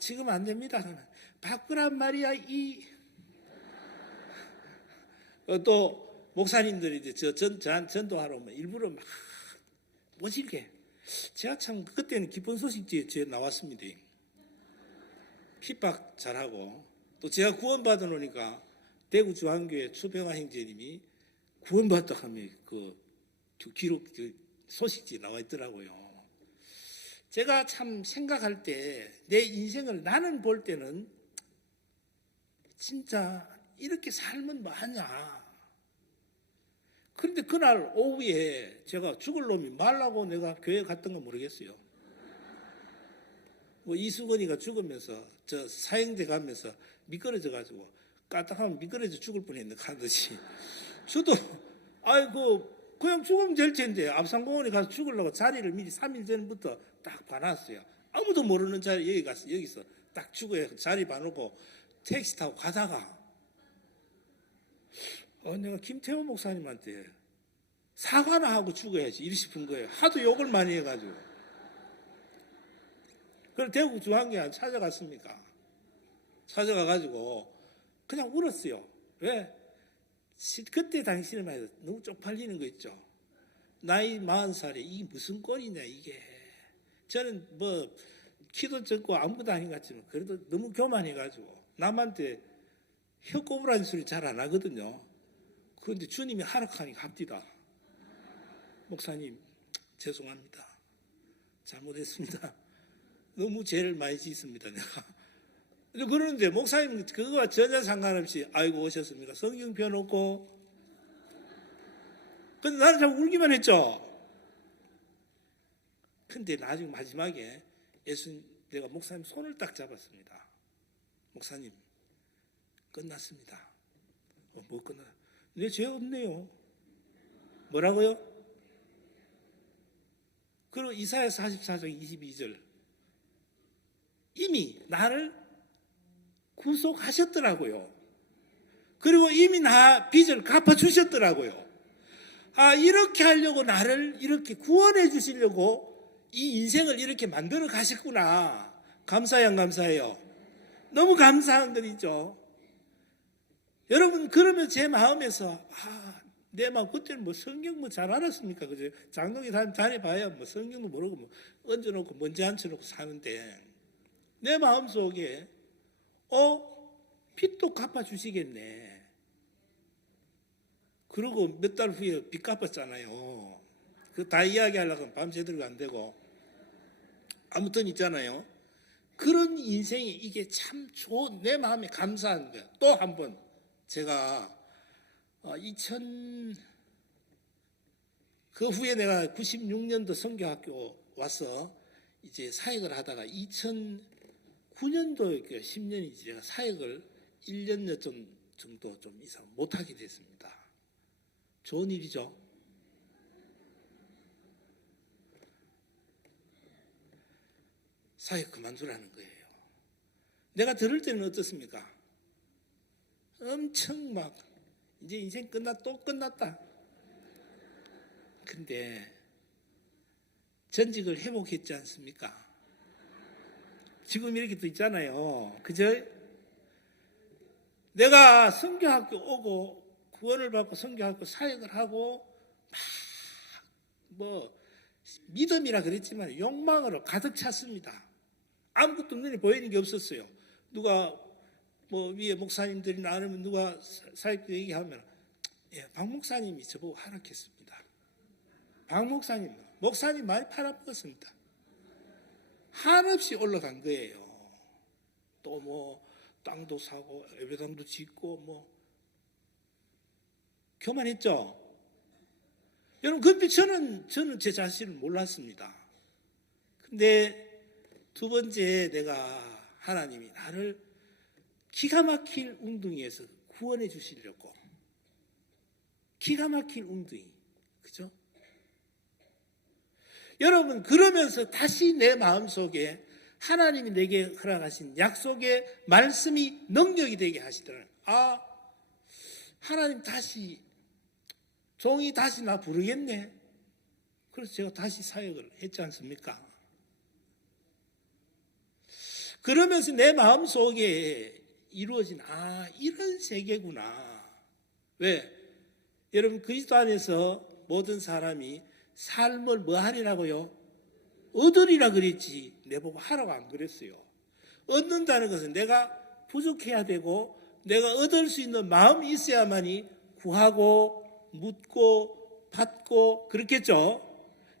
지금 안 됩니다. 바꾸란 말이야. 또 목사님들이 이제 전도하러 오면 일부러 막 모질게. 제가 참 그때는 기쁜 소식지에 나왔습니다. 핍박 잘하고 또 제가 구원받아 놓으니까 대구 주한교회 추병아 형제님이 구원받다 하면 그 기록 소식지에 나와 있더라고요. 제가 참 생각할 때 내 인생을 나는 볼 때는 진짜 이렇게 살면 뭐하냐. 그런데 그날 오후에 제가 죽을 놈이 말라고 내가 교회 갔던 건 모르겠어요. 뭐 이수건이가 죽으면서 저 사형제 가면서 미끄러져 가지고 까딱하면 미끄러져 죽을 뻔했는데 하듯이 저도 그냥 죽으면 될 텐데 앞산공원에 가서 죽으려고 자리를 미리 3일 전부터 딱 봐놨어요. 아무도 모르는 자리 여기서 딱 죽어야 자리 봐놓고 택시 타고 가다가 내가 김태호 목사님한테 사과나 하고 죽어야지 이리 싶은 거예요. 하도 욕을 많이 해가지고. 그래서 대구 중앙교회 찾아갔습니까? 찾아가가지고 그냥 울었어요. 왜? 그때 당시에만 해도 너무 쪽팔리는 거 있죠. 나이 40살에 이게 무슨 꼴이냐 이게. 저는 뭐 키도 적고 아무것도 아닌 것 같지만 그래도 너무 교만해가지고 남한테 혀 꼬부라진 소리 잘 안 하거든요. 그런데 주님이 하락하니 갑디다. 목사님 죄송합니다. 잘못했습니다. 너무 죄를 많이 짓습니다 내가. 그러는데 목사님 그거와 전혀 상관없이 아이고 오셨습니까? 성경 펴놓고. 근데 나는 참 울기만 했죠. 근데 나중에 마지막에 내가 목사님 손을 딱 잡았습니다. 목사님 끝났습니다. 뭐 끝나? 내 죄 없네요. 뭐라고요? 그리고 이사야 44장 22절 이미 나를 구속하셨더라고요. 그리고 이미 나 빚을 갚아주셨더라고요. 이렇게 하려고 나를 이렇게 구원해 주시려고 이 인생을 이렇게 만들어 가셨구나. 감사해요, 안 감사해요? 너무 감사한 일이죠. 여러분, 그러면 제 마음에서, 내 마음, 그때는 뭐 성경 뭐 잘 알았습니까? 그죠? 장로교 다녀봐야 뭐 성경도 모르고 뭐 얹어놓고 먼지 앉혀놓고 사는데, 내 마음 속에, 빚도 갚아주시겠네. 그리고 몇 달 후에 빚 갚았잖아요. 그 다 이야기하려고 하면 밤새도록 안 되고. 아무튼 있잖아요. 그런 인생이 이게 참 좋은, 내 마음에 감사한 거예요. 또 한 번, 제가, 그 후에 내가 96년도 성교학교 와서 이제 사역을 하다가 2009년도 10년이지 제가 사역을 1년 정도 좀 이상 못하게 됐습니다. 좋은 일이죠. 사역 그만두라는 거예요. 내가 들을 때는 어떻습니까? 엄청 막 이제 인생 또 끝났다. 근데 전직을 회복했지 않습니까? 지금 이렇게 또 있잖아요. 그죠? 내가 선교학교 오고 구원을 받고 선교학교 사역을 하고 막 믿음이라 그랬지만 욕망으로 가득 찼습니다. 아무것도 눈에 보이는 게 없었어요. 누가 뭐 위에 목사님들이 나누면 누가 사역도 얘기하면 박 목사님이 저보고 하락했습니다. 박 목사님 많이 팔아먹었습니다. 한없이 올라간 거예요. 또 뭐 땅도 사고 예배당도 짓고 뭐 교만했죠. 여러분 근데 저는 제 자신을 몰랐습니다. 근데 두 번째 내가 하나님이 나를 기가 막힐 웅둥이에서 구원해 주시려고 기가 막힐 웅둥이 그죠? 여러분 그러면서 다시 내 마음속에 하나님이 내게 허락하신 약속의 말씀이 능력이 되게 하시더라고요. 하나님 다시 종이 다시 나 부르겠네. 그래서 제가 다시 사역을 했지 않습니까? 그러면서 내 마음속에 이루어진 이런 세계구나. 왜? 여러분 그리스도 안에서 모든 사람이 삶을 뭐 하리라고요? 얻으리라 그랬지 내보고 하라고 안 그랬어요. 얻는다는 것은 내가 부족해야 되고 내가 얻을 수 있는 마음이 있어야만이 구하고 묻고 받고 그렇겠죠.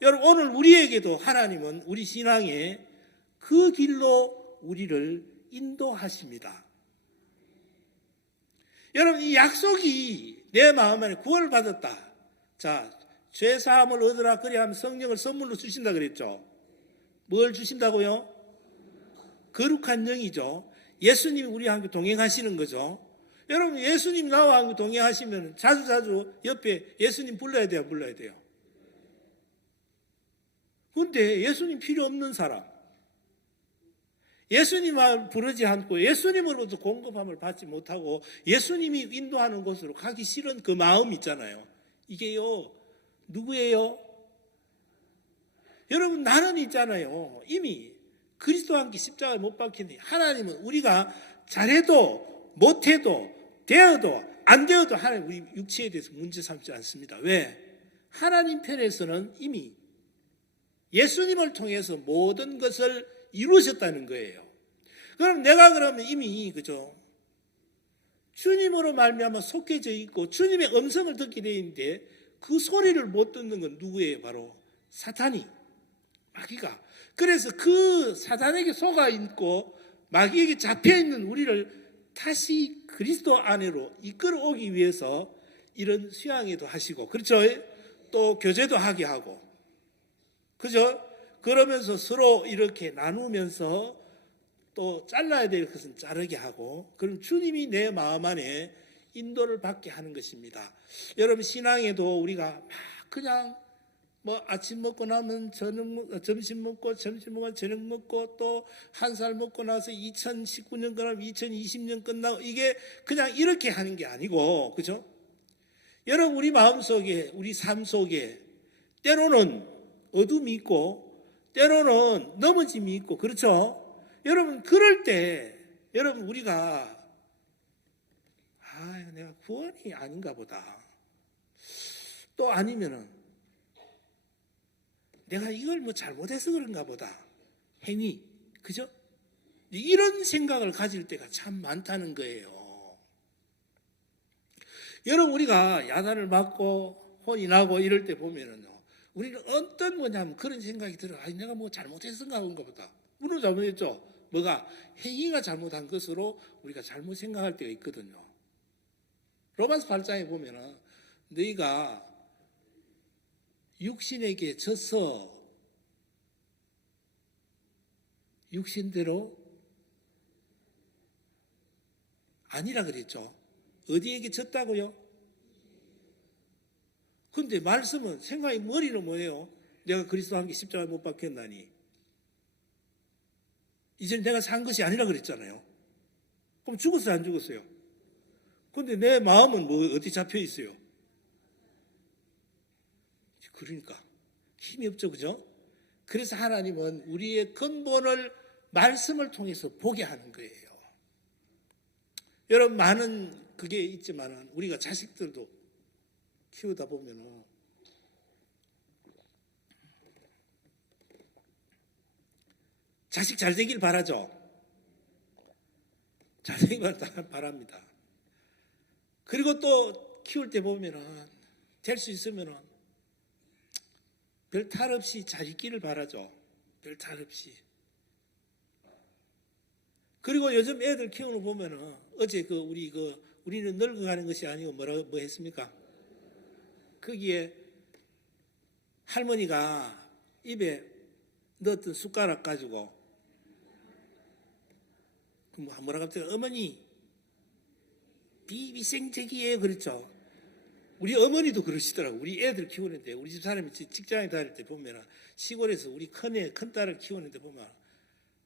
여러분 오늘 우리에게도 하나님은 우리 신앙에 그 길로 우리를 인도하십니다. 여러분 이 약속이 내 마음 안에 구원을 받았다. 자, 죄사함을 얻으라 그리하면 성령을 선물로 주신다 그랬죠. 뭘 주신다고요? 거룩한 영이죠. 예수님이 우리와 함께 동행하시는 거죠. 여러분 예수님 나와 함께 동행하시면 자주 옆에 예수님 불러야 돼요, 불러야 돼요. 그런데 예수님 필요 없는 사람, 예수님을 부르지 않고 예수님으로부터 공급함을 받지 못하고 예수님이 인도하는 곳으로 가기 싫은 그 마음 있잖아요. 이게요, 누구예요? 여러분, 나는 있잖아요. 이미 그리스도와 함께 십자가에 못 박히니 하나님은 우리가 잘해도 못해도 되어도 안 되어도 하나님 우리 육체에 대해서 문제 삼지 않습니다. 왜? 하나님 편에서는 이미 예수님을 통해서 모든 것을 이루셨다는 거예요. 그럼 내가 그러면 이미 그죠? 주님으로 말미암아 속해져 있고 주님의 음성을 듣게 돼 있는데 그 소리를 못 듣는 건 누구예요? 바로 사탄이, 마귀가. 그래서 그 사탄에게 속아 있고 마귀에게 잡혀 있는 우리를 다시 그리스도 안으로 이끌어오기 위해서 이런 수양회도 하시고, 그렇죠? 또 교제도 하게 하고, 그죠? 그러면서 서로 이렇게 나누면서 또 잘라야 될 것은 자르게 하고, 그럼 주님이 내 마음 안에 인도를 받게 하는 것입니다. 여러분, 신앙에도 우리가 막 그냥 뭐 아침 먹고 나면 점심 먹고 점심 먹으면 저녁 먹고 또 한 살 먹고 나서 2019년 끝나면 2020년 끝나고 이게 그냥 이렇게 하는 게 아니고, 그죠? 여러분, 우리 마음속에 우리 삶 속에 때로는 어둠이 있고 때로는 넘어짐이 있고, 그렇죠? 여러분, 그럴 때 여러분 우리가 내가 구원이 아닌가 보다, 또 아니면은 내가 이걸 뭐 잘못해서 그런가 보다, 행위, 그죠? 이런 생각을 가질 때가 참 많다는 거예요. 여러분, 우리가 야단을 맞고 혼이 나고 이럴 때 보면은요, 우리는 어떤 뭐냐면 그런 생각이 들어요. 내가 뭐 잘못해서 그런가 보다. 물론 잘못했죠. 뭐가? 행위가 잘못한 것으로 우리가 잘못 생각할 때가 있거든요. 로마서 8장에 보면은 너희가 육신에게 져서 육신대로 아니라 그랬죠. 어디에게 졌다고요? 근데 말씀은 생각이 머리는 뭐예요? 내가 그리스도와 함께 십자가에 못 박혔나니 이제 내가 산 것이 아니라 그랬잖아요. 그럼 죽었어요, 안 죽었어요? 근데 내 마음은 뭐 어디 잡혀 있어요? 그러니까 힘이 없죠, 그죠? 그래서 하나님은 우리의 근본을 말씀을 통해서 보게 하는 거예요. 여러분, 많은 그게 있지만 우리가 자식들도 키우다 보면은 자식 잘 되길 바라죠. 잘 되길 바랍니다. 그리고 또 키울 때 보면은 될 수 있으면은 별 탈 없이 잘 있기를 바라죠. 별 탈 없이. 그리고 요즘 애들 키우는 거 보면은 어제 우리는 늙어가는 것이 아니고 뭐 했습니까? 거기에 할머니가 입에 넣었던 숟가락 가지고 뭐라고 합니까? 어머니 비위생적이에요, 그렇죠? 우리 어머니도 그러시더라고. 우리 애들 키우는데, 우리 집 사람이 직장에 다닐 때 보면 시골에서 우리 큰 딸을 키우는데 보면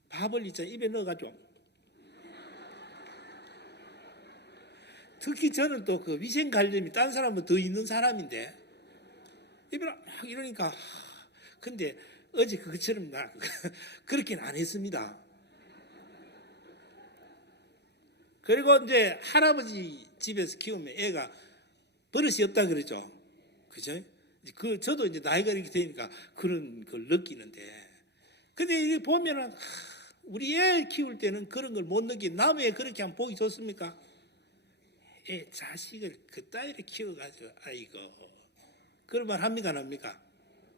밥을 있잖아 입에 넣어가지고, 특히 저는 또 그 위생 관념이 딴 사람은 더 있는 사람인데 입에 막 이러니까, 근데 어제 그것처럼 그렇게는 안 했습니다. 그리고 이제 할아버지 집에서 키우면 애가 버릇이 없다 그러죠. 그죠? 저도 이제 나이가 이렇게 되니까 그런 걸 느끼는데. 근데 이게 보면은, 우리 애 키울 때는 그런 걸 못 느끼, 남의 애 그렇게 하면 보기 좋습니까? 애 자식을 그따위로 키워가지고, 아이고. 그런 말 합니까, 안 합니까?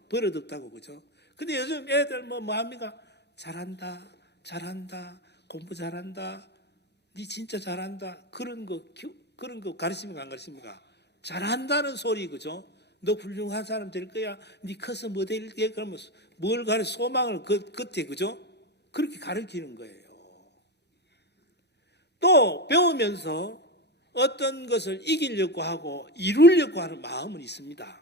버릇 없다고, 그죠? 근데 요즘 애들 뭐 합니까? 잘한다, 공부 잘한다, 니 진짜 잘한다. 그런 거 가르칩니까, 안 가르칩니까? 잘한다는 소리, 그죠? 너 훌륭한 사람 될 거야. 니 커서 뭐 될 게? 그러면 뭘 소망을 끝에, 그죠? 그렇게 가르치는 거예요. 또 배우면서 어떤 것을 이기려고 하고 이루려고 하는 마음은 있습니다.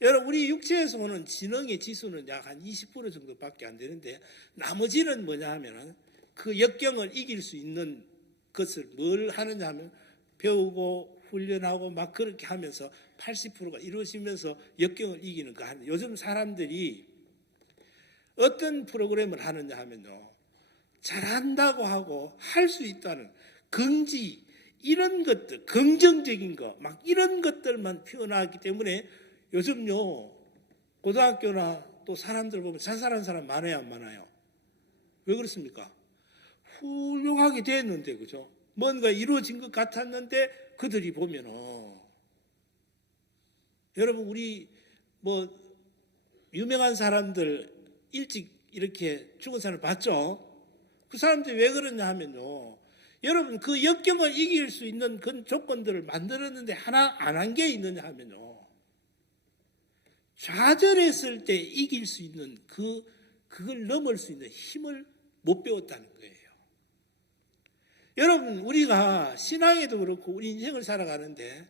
여러분, 우리 육체에서 오는 지능의 지수는 약 한 20% 정도밖에 안 되는데, 나머지는 뭐냐 하면은 그 역경을 이길 수 있는 것을 뭘 하느냐 하면 배우고 훈련하고 막 그렇게 하면서 80%가 이루어지면서 역경을 이기는 거 하는. 요즘 사람들이 어떤 프로그램을 하느냐 하면요, 잘한다고 하고 할 수 있다는 긍지, 이런 것들, 긍정적인 거, 막 이런 것들만 표현하기 때문에 요즘요, 고등학교나 또 사람들 보면 자살한 사람 많아요, 안 많아요? 왜 그렇습니까? 훌륭하게 됐는데, 그죠? 뭔가 이루어진 것 같았는데, 그들이 보면은, 여러분, 우리, 뭐, 유명한 사람들 일찍 이렇게 죽은 사람을 봤죠? 그 사람들이 왜 그러냐 하면요, 여러분, 그 역경을 이길 수 있는 그 조건들을 만들었는데 하나 안 한 게 있느냐 하면요, 좌절했을 때 이길 수 있는 그걸 넘을 수 있는 힘을 못 배웠다는 거예요. 여러분, 우리가 신앙에도 그렇고 우리 인생을 살아가는데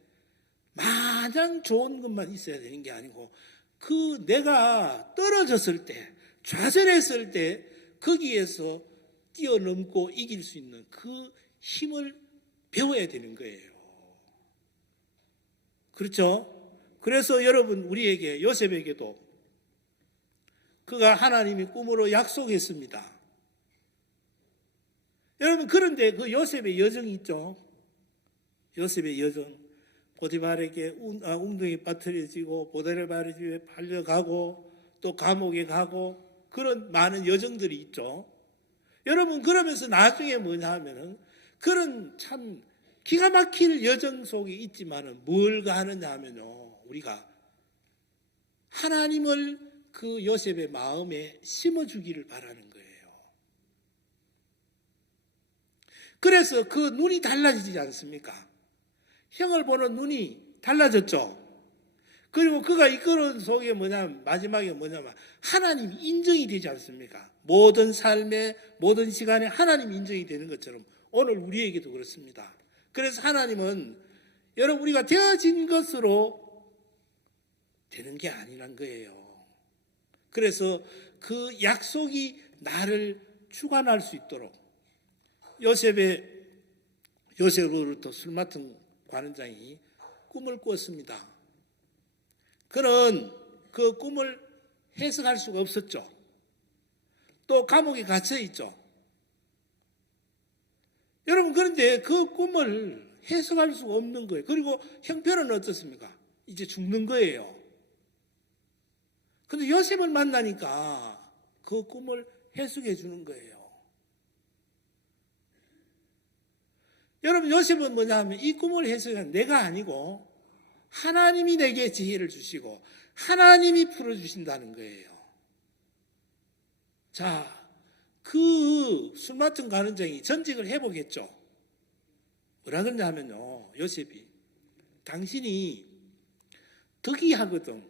마냥 좋은 것만 있어야 되는 게 아니고, 그 내가 떨어졌을 때, 좌절했을 때 거기에서 뛰어넘고 이길 수 있는 그 힘을 배워야 되는 거예요. 그렇죠? 그래서 여러분, 우리에게, 요셉에게도 그가 하나님이 꿈으로 약속했습니다. 여러분, 그런데 그 요셉의 여정이 있죠. 요셉의 여정. 보디발에게 웅덩이 빠뜨려지고 보디발의 집에 팔려가고 또 감옥에 가고 그런 많은 여정들이 있죠. 여러분, 그러면서 나중에 뭐냐 하면은 그런 참 기가 막힐 여정 속에 있지만은 뭘 하느냐 하면요, 우리가 하나님을 그 요셉의 마음에 심어주기를 바라는 거예요. 그래서 그 눈이 달라지지 않습니까? 형을 보는 눈이 달라졌죠. 그리고 그가 이끌어온 속에 뭐냐면, 마지막에 뭐냐면 하나님 인정이 되지 않습니까? 모든 삶에, 모든 시간에 하나님 인정이 되는 것처럼 오늘 우리에게도 그렇습니다. 그래서 하나님은 여러분, 우리가 되어진 것으로 되는 게 아니란 거예요. 그래서 그 약속이 나를 주관할 수 있도록 요셉으로부터 술 맡은 관원장이 꿈을 꿨습니다. 그는 그 꿈을 해석할 수가 없었죠. 또 감옥에 갇혀 있죠. 여러분, 그런데 그 꿈을 해석할 수가 없는 거예요. 그리고 형편은 어떻습니까? 이제 죽는 거예요. 근데 요셉을 만나니까 그 꿈을 해석해 주는 거예요. 여러분, 요셉은 뭐냐 하면 이 꿈을 해석한 내가 아니고 하나님이 내게 지혜를 주시고 하나님이 풀어주신다는 거예요. 자, 그 술 맡은 관원장이 전직을 해보겠죠. 뭐라 그러냐 하면요, 요셉이 당신이 덕이하거든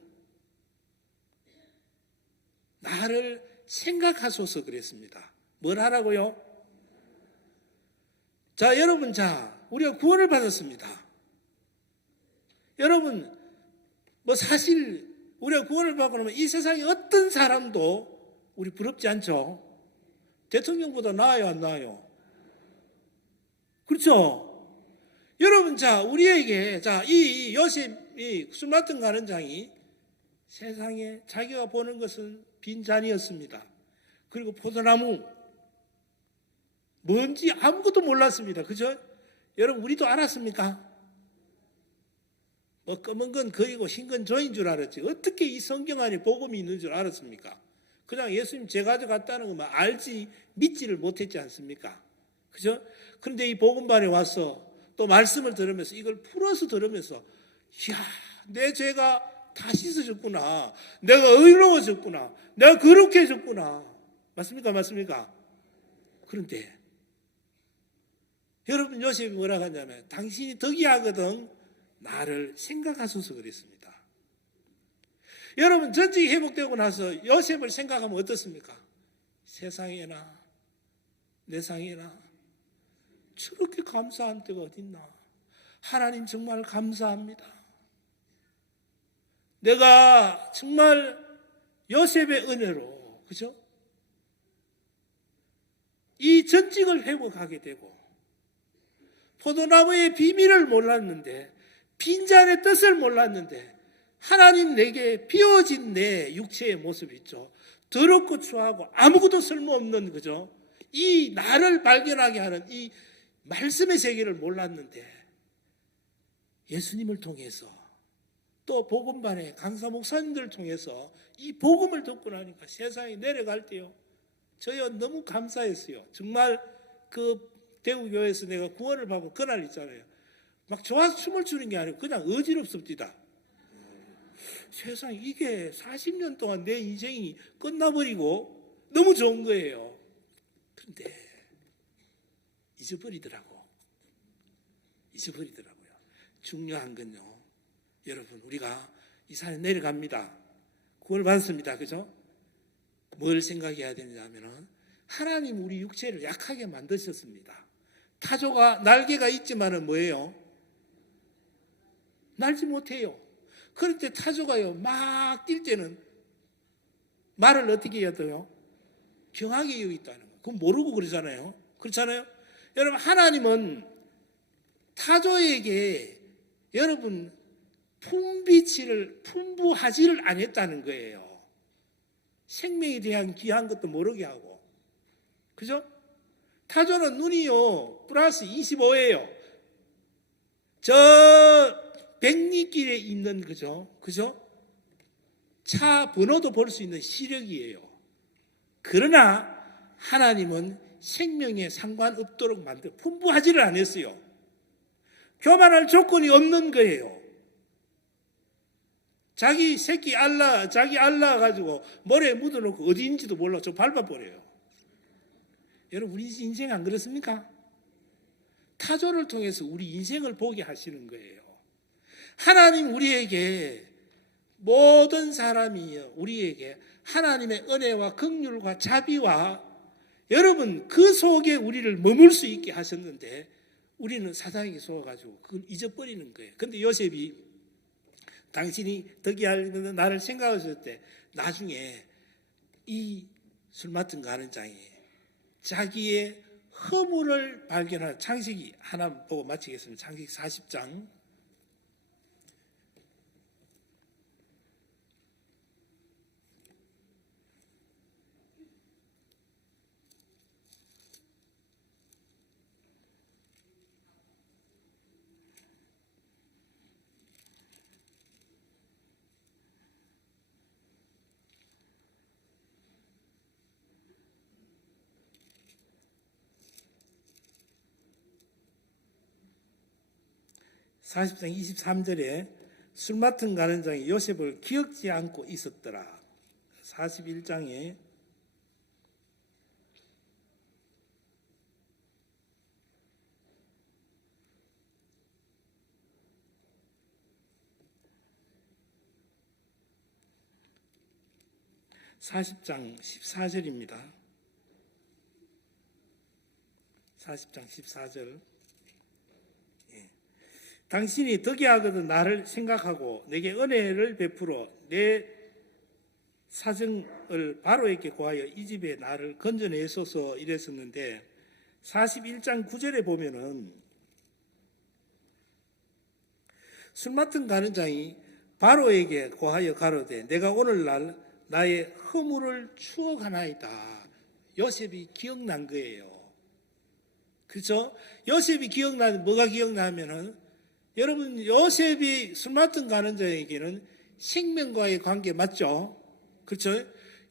나를 생각하소서 그랬습니다. 뭘 하라고요? 자, 여러분, 우리가 구원을 받았습니다. 여러분, 뭐 사실 우리가 구원을 받고 나면 이 세상에 어떤 사람도 우리 부럽지 않죠? 대통령보다 나아요, 안 나아요? 그렇죠? 여러분, 우리에게, 이 요셉이 술 맡은 관원장이 세상에 자기가 보는 것은 빈잔이었습니다. 그리고 포도나무, 뭔지 아무것도 몰랐습니다. 그죠? 여러분, 우리도 알았습니까? 뭐 검은 건 거이고 흰 건 조인 줄 알았지. 어떻게 이 성경 안에 복음이 있는 줄 알았습니까? 그냥 예수님 제 가져갔다는 것만 알지 믿지를 못했지 않습니까? 그죠? 그런데 이 복음반에 와서 또 말씀을 들으면서 이걸 풀어서 들으면서, 이야, 내 죄가 다 씻어졌구나. 내가 의로워졌구나. 내가 거룩해졌구나. 맞습니까? 맞습니까? 그런데 여러분, 요셉이 뭐라고 하냐면 당신이 덕이하거든 나를 생각하소서 그랬습니다. 여러분, 전직이 회복되고 나서 요셉을 생각하면 어떻습니까? 세상에나 내 상에나 저렇게 감사한 때가 어딨나. 하나님 정말 감사합니다. 내가 정말 요셉의 은혜로, 그죠? 이 전직을 회복하게 되고, 포도나무의 비밀을 몰랐는데, 빈잔의 뜻을 몰랐는데, 하나님 내게 비워진 내 육체의 모습 있죠. 더럽고 추하고 아무것도 쓸모없는, 그죠? 이 나를 발견하게 하는 이 말씀의 세계를 몰랐는데, 예수님을 통해서 또 복음반의 강사 목사님들을 통해서 이 복음을 듣고 나니까 세상에 내려갈 때요, 저요 너무 감사했어요. 정말 그 대구교회에서 내가 구원을 받고 그날 있잖아요, 막 좋아서 춤을 추는 게 아니고 그냥 어지럽습니다. 세상에 이게 40년 동안 내 인생이 끝나버리고 너무 좋은 거예요. 그런데 잊어버리더라고요. 중요한 건요, 여러분, 우리가 이 산에 내려갑니다. 구원을 받습니다. 그죠? 뭘 생각해야 되냐면은, 하나님 우리 육체를 약하게 만드셨습니다. 타조가 날개가 있지만은 뭐예요? 날지 못해요. 그럴 때 타조가요, 막 뛸 때는 말을 어떻게 해야 돼요? 경하게 여기있다는 거예요. 그건 모르고 그러잖아요. 그렇잖아요? 여러분, 하나님은 타조에게 여러분 풍부하지를 안 했다는 거예요. 생명에 대한 귀한 것도 모르게 하고. 그죠? 타조는 눈이요 플러스 25예요. 저 백리길에 있는, 그죠? 차 번호도 볼 수 있는 시력이에요. 그러나 하나님은 생명에 상관없도록 풍부하지를 않았어요. 교만할 조건이 없는 거예요. 자기 새끼 자기 알라 가지고 모래에 묻어놓고 어디인지도 몰라 저 밟아버려요. 여러분, 우리 인생 안 그렇습니까? 타조를 통해서 우리 인생을 보게 하시는 거예요. 하나님 우리에게, 모든 사람이요, 우리에게 하나님의 은혜와 긍휼과 자비와 여러분 그 속에 우리를 머물 수 있게 하셨는데, 우리는 사단에게 속아가지고 그걸 잊어버리는 거예요. 근데 요셉이 당신이 덕이할 나를 생각하셨을 때 나중에 이 술 맡은 가는장에 자기의 허물을 발견한 창세기 하나 보고 마치겠습니다. 창세기 40장 40장 23절에 술 맡은 가는장이 요셉을 기억지 않고 있었더라. 41장에 (40장) 14절입니다. 40장 14절. 당신이 덕이하거든 나를 생각하고 내게 은혜를 베풀어 내 사정을 바로에게 고하여 이 집에 나를 건져내소서 이랬었는데, 41장 9절에 보면은 술 맡은 가는장이 바로에게 고하여 가로되 내가 오늘날 나의 허물을 추억하나이다. 요셉이 기억난 거예요. 그렇죠? 요셉이 뭐가 기억나면은, 여러분, 요셉이 술 맡은 가는자에게는 생명과의 관계 맞죠? 그렇죠?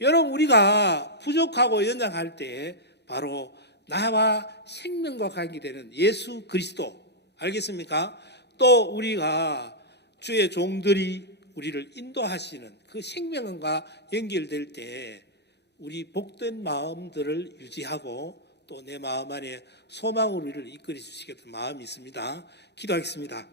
여러분, 우리가 부족하고 연약할 때 바로 나와 생명과 관계되는 예수 그리스도, 알겠습니까? 또 우리가 주의 종들이 우리를 인도하시는 그 생명과 연결될 때 우리 복된 마음들을 유지하고 또 내 마음 안에 소망으로 우리를 이끌어 주시겠다는 마음이 있습니다. 기도하겠습니다.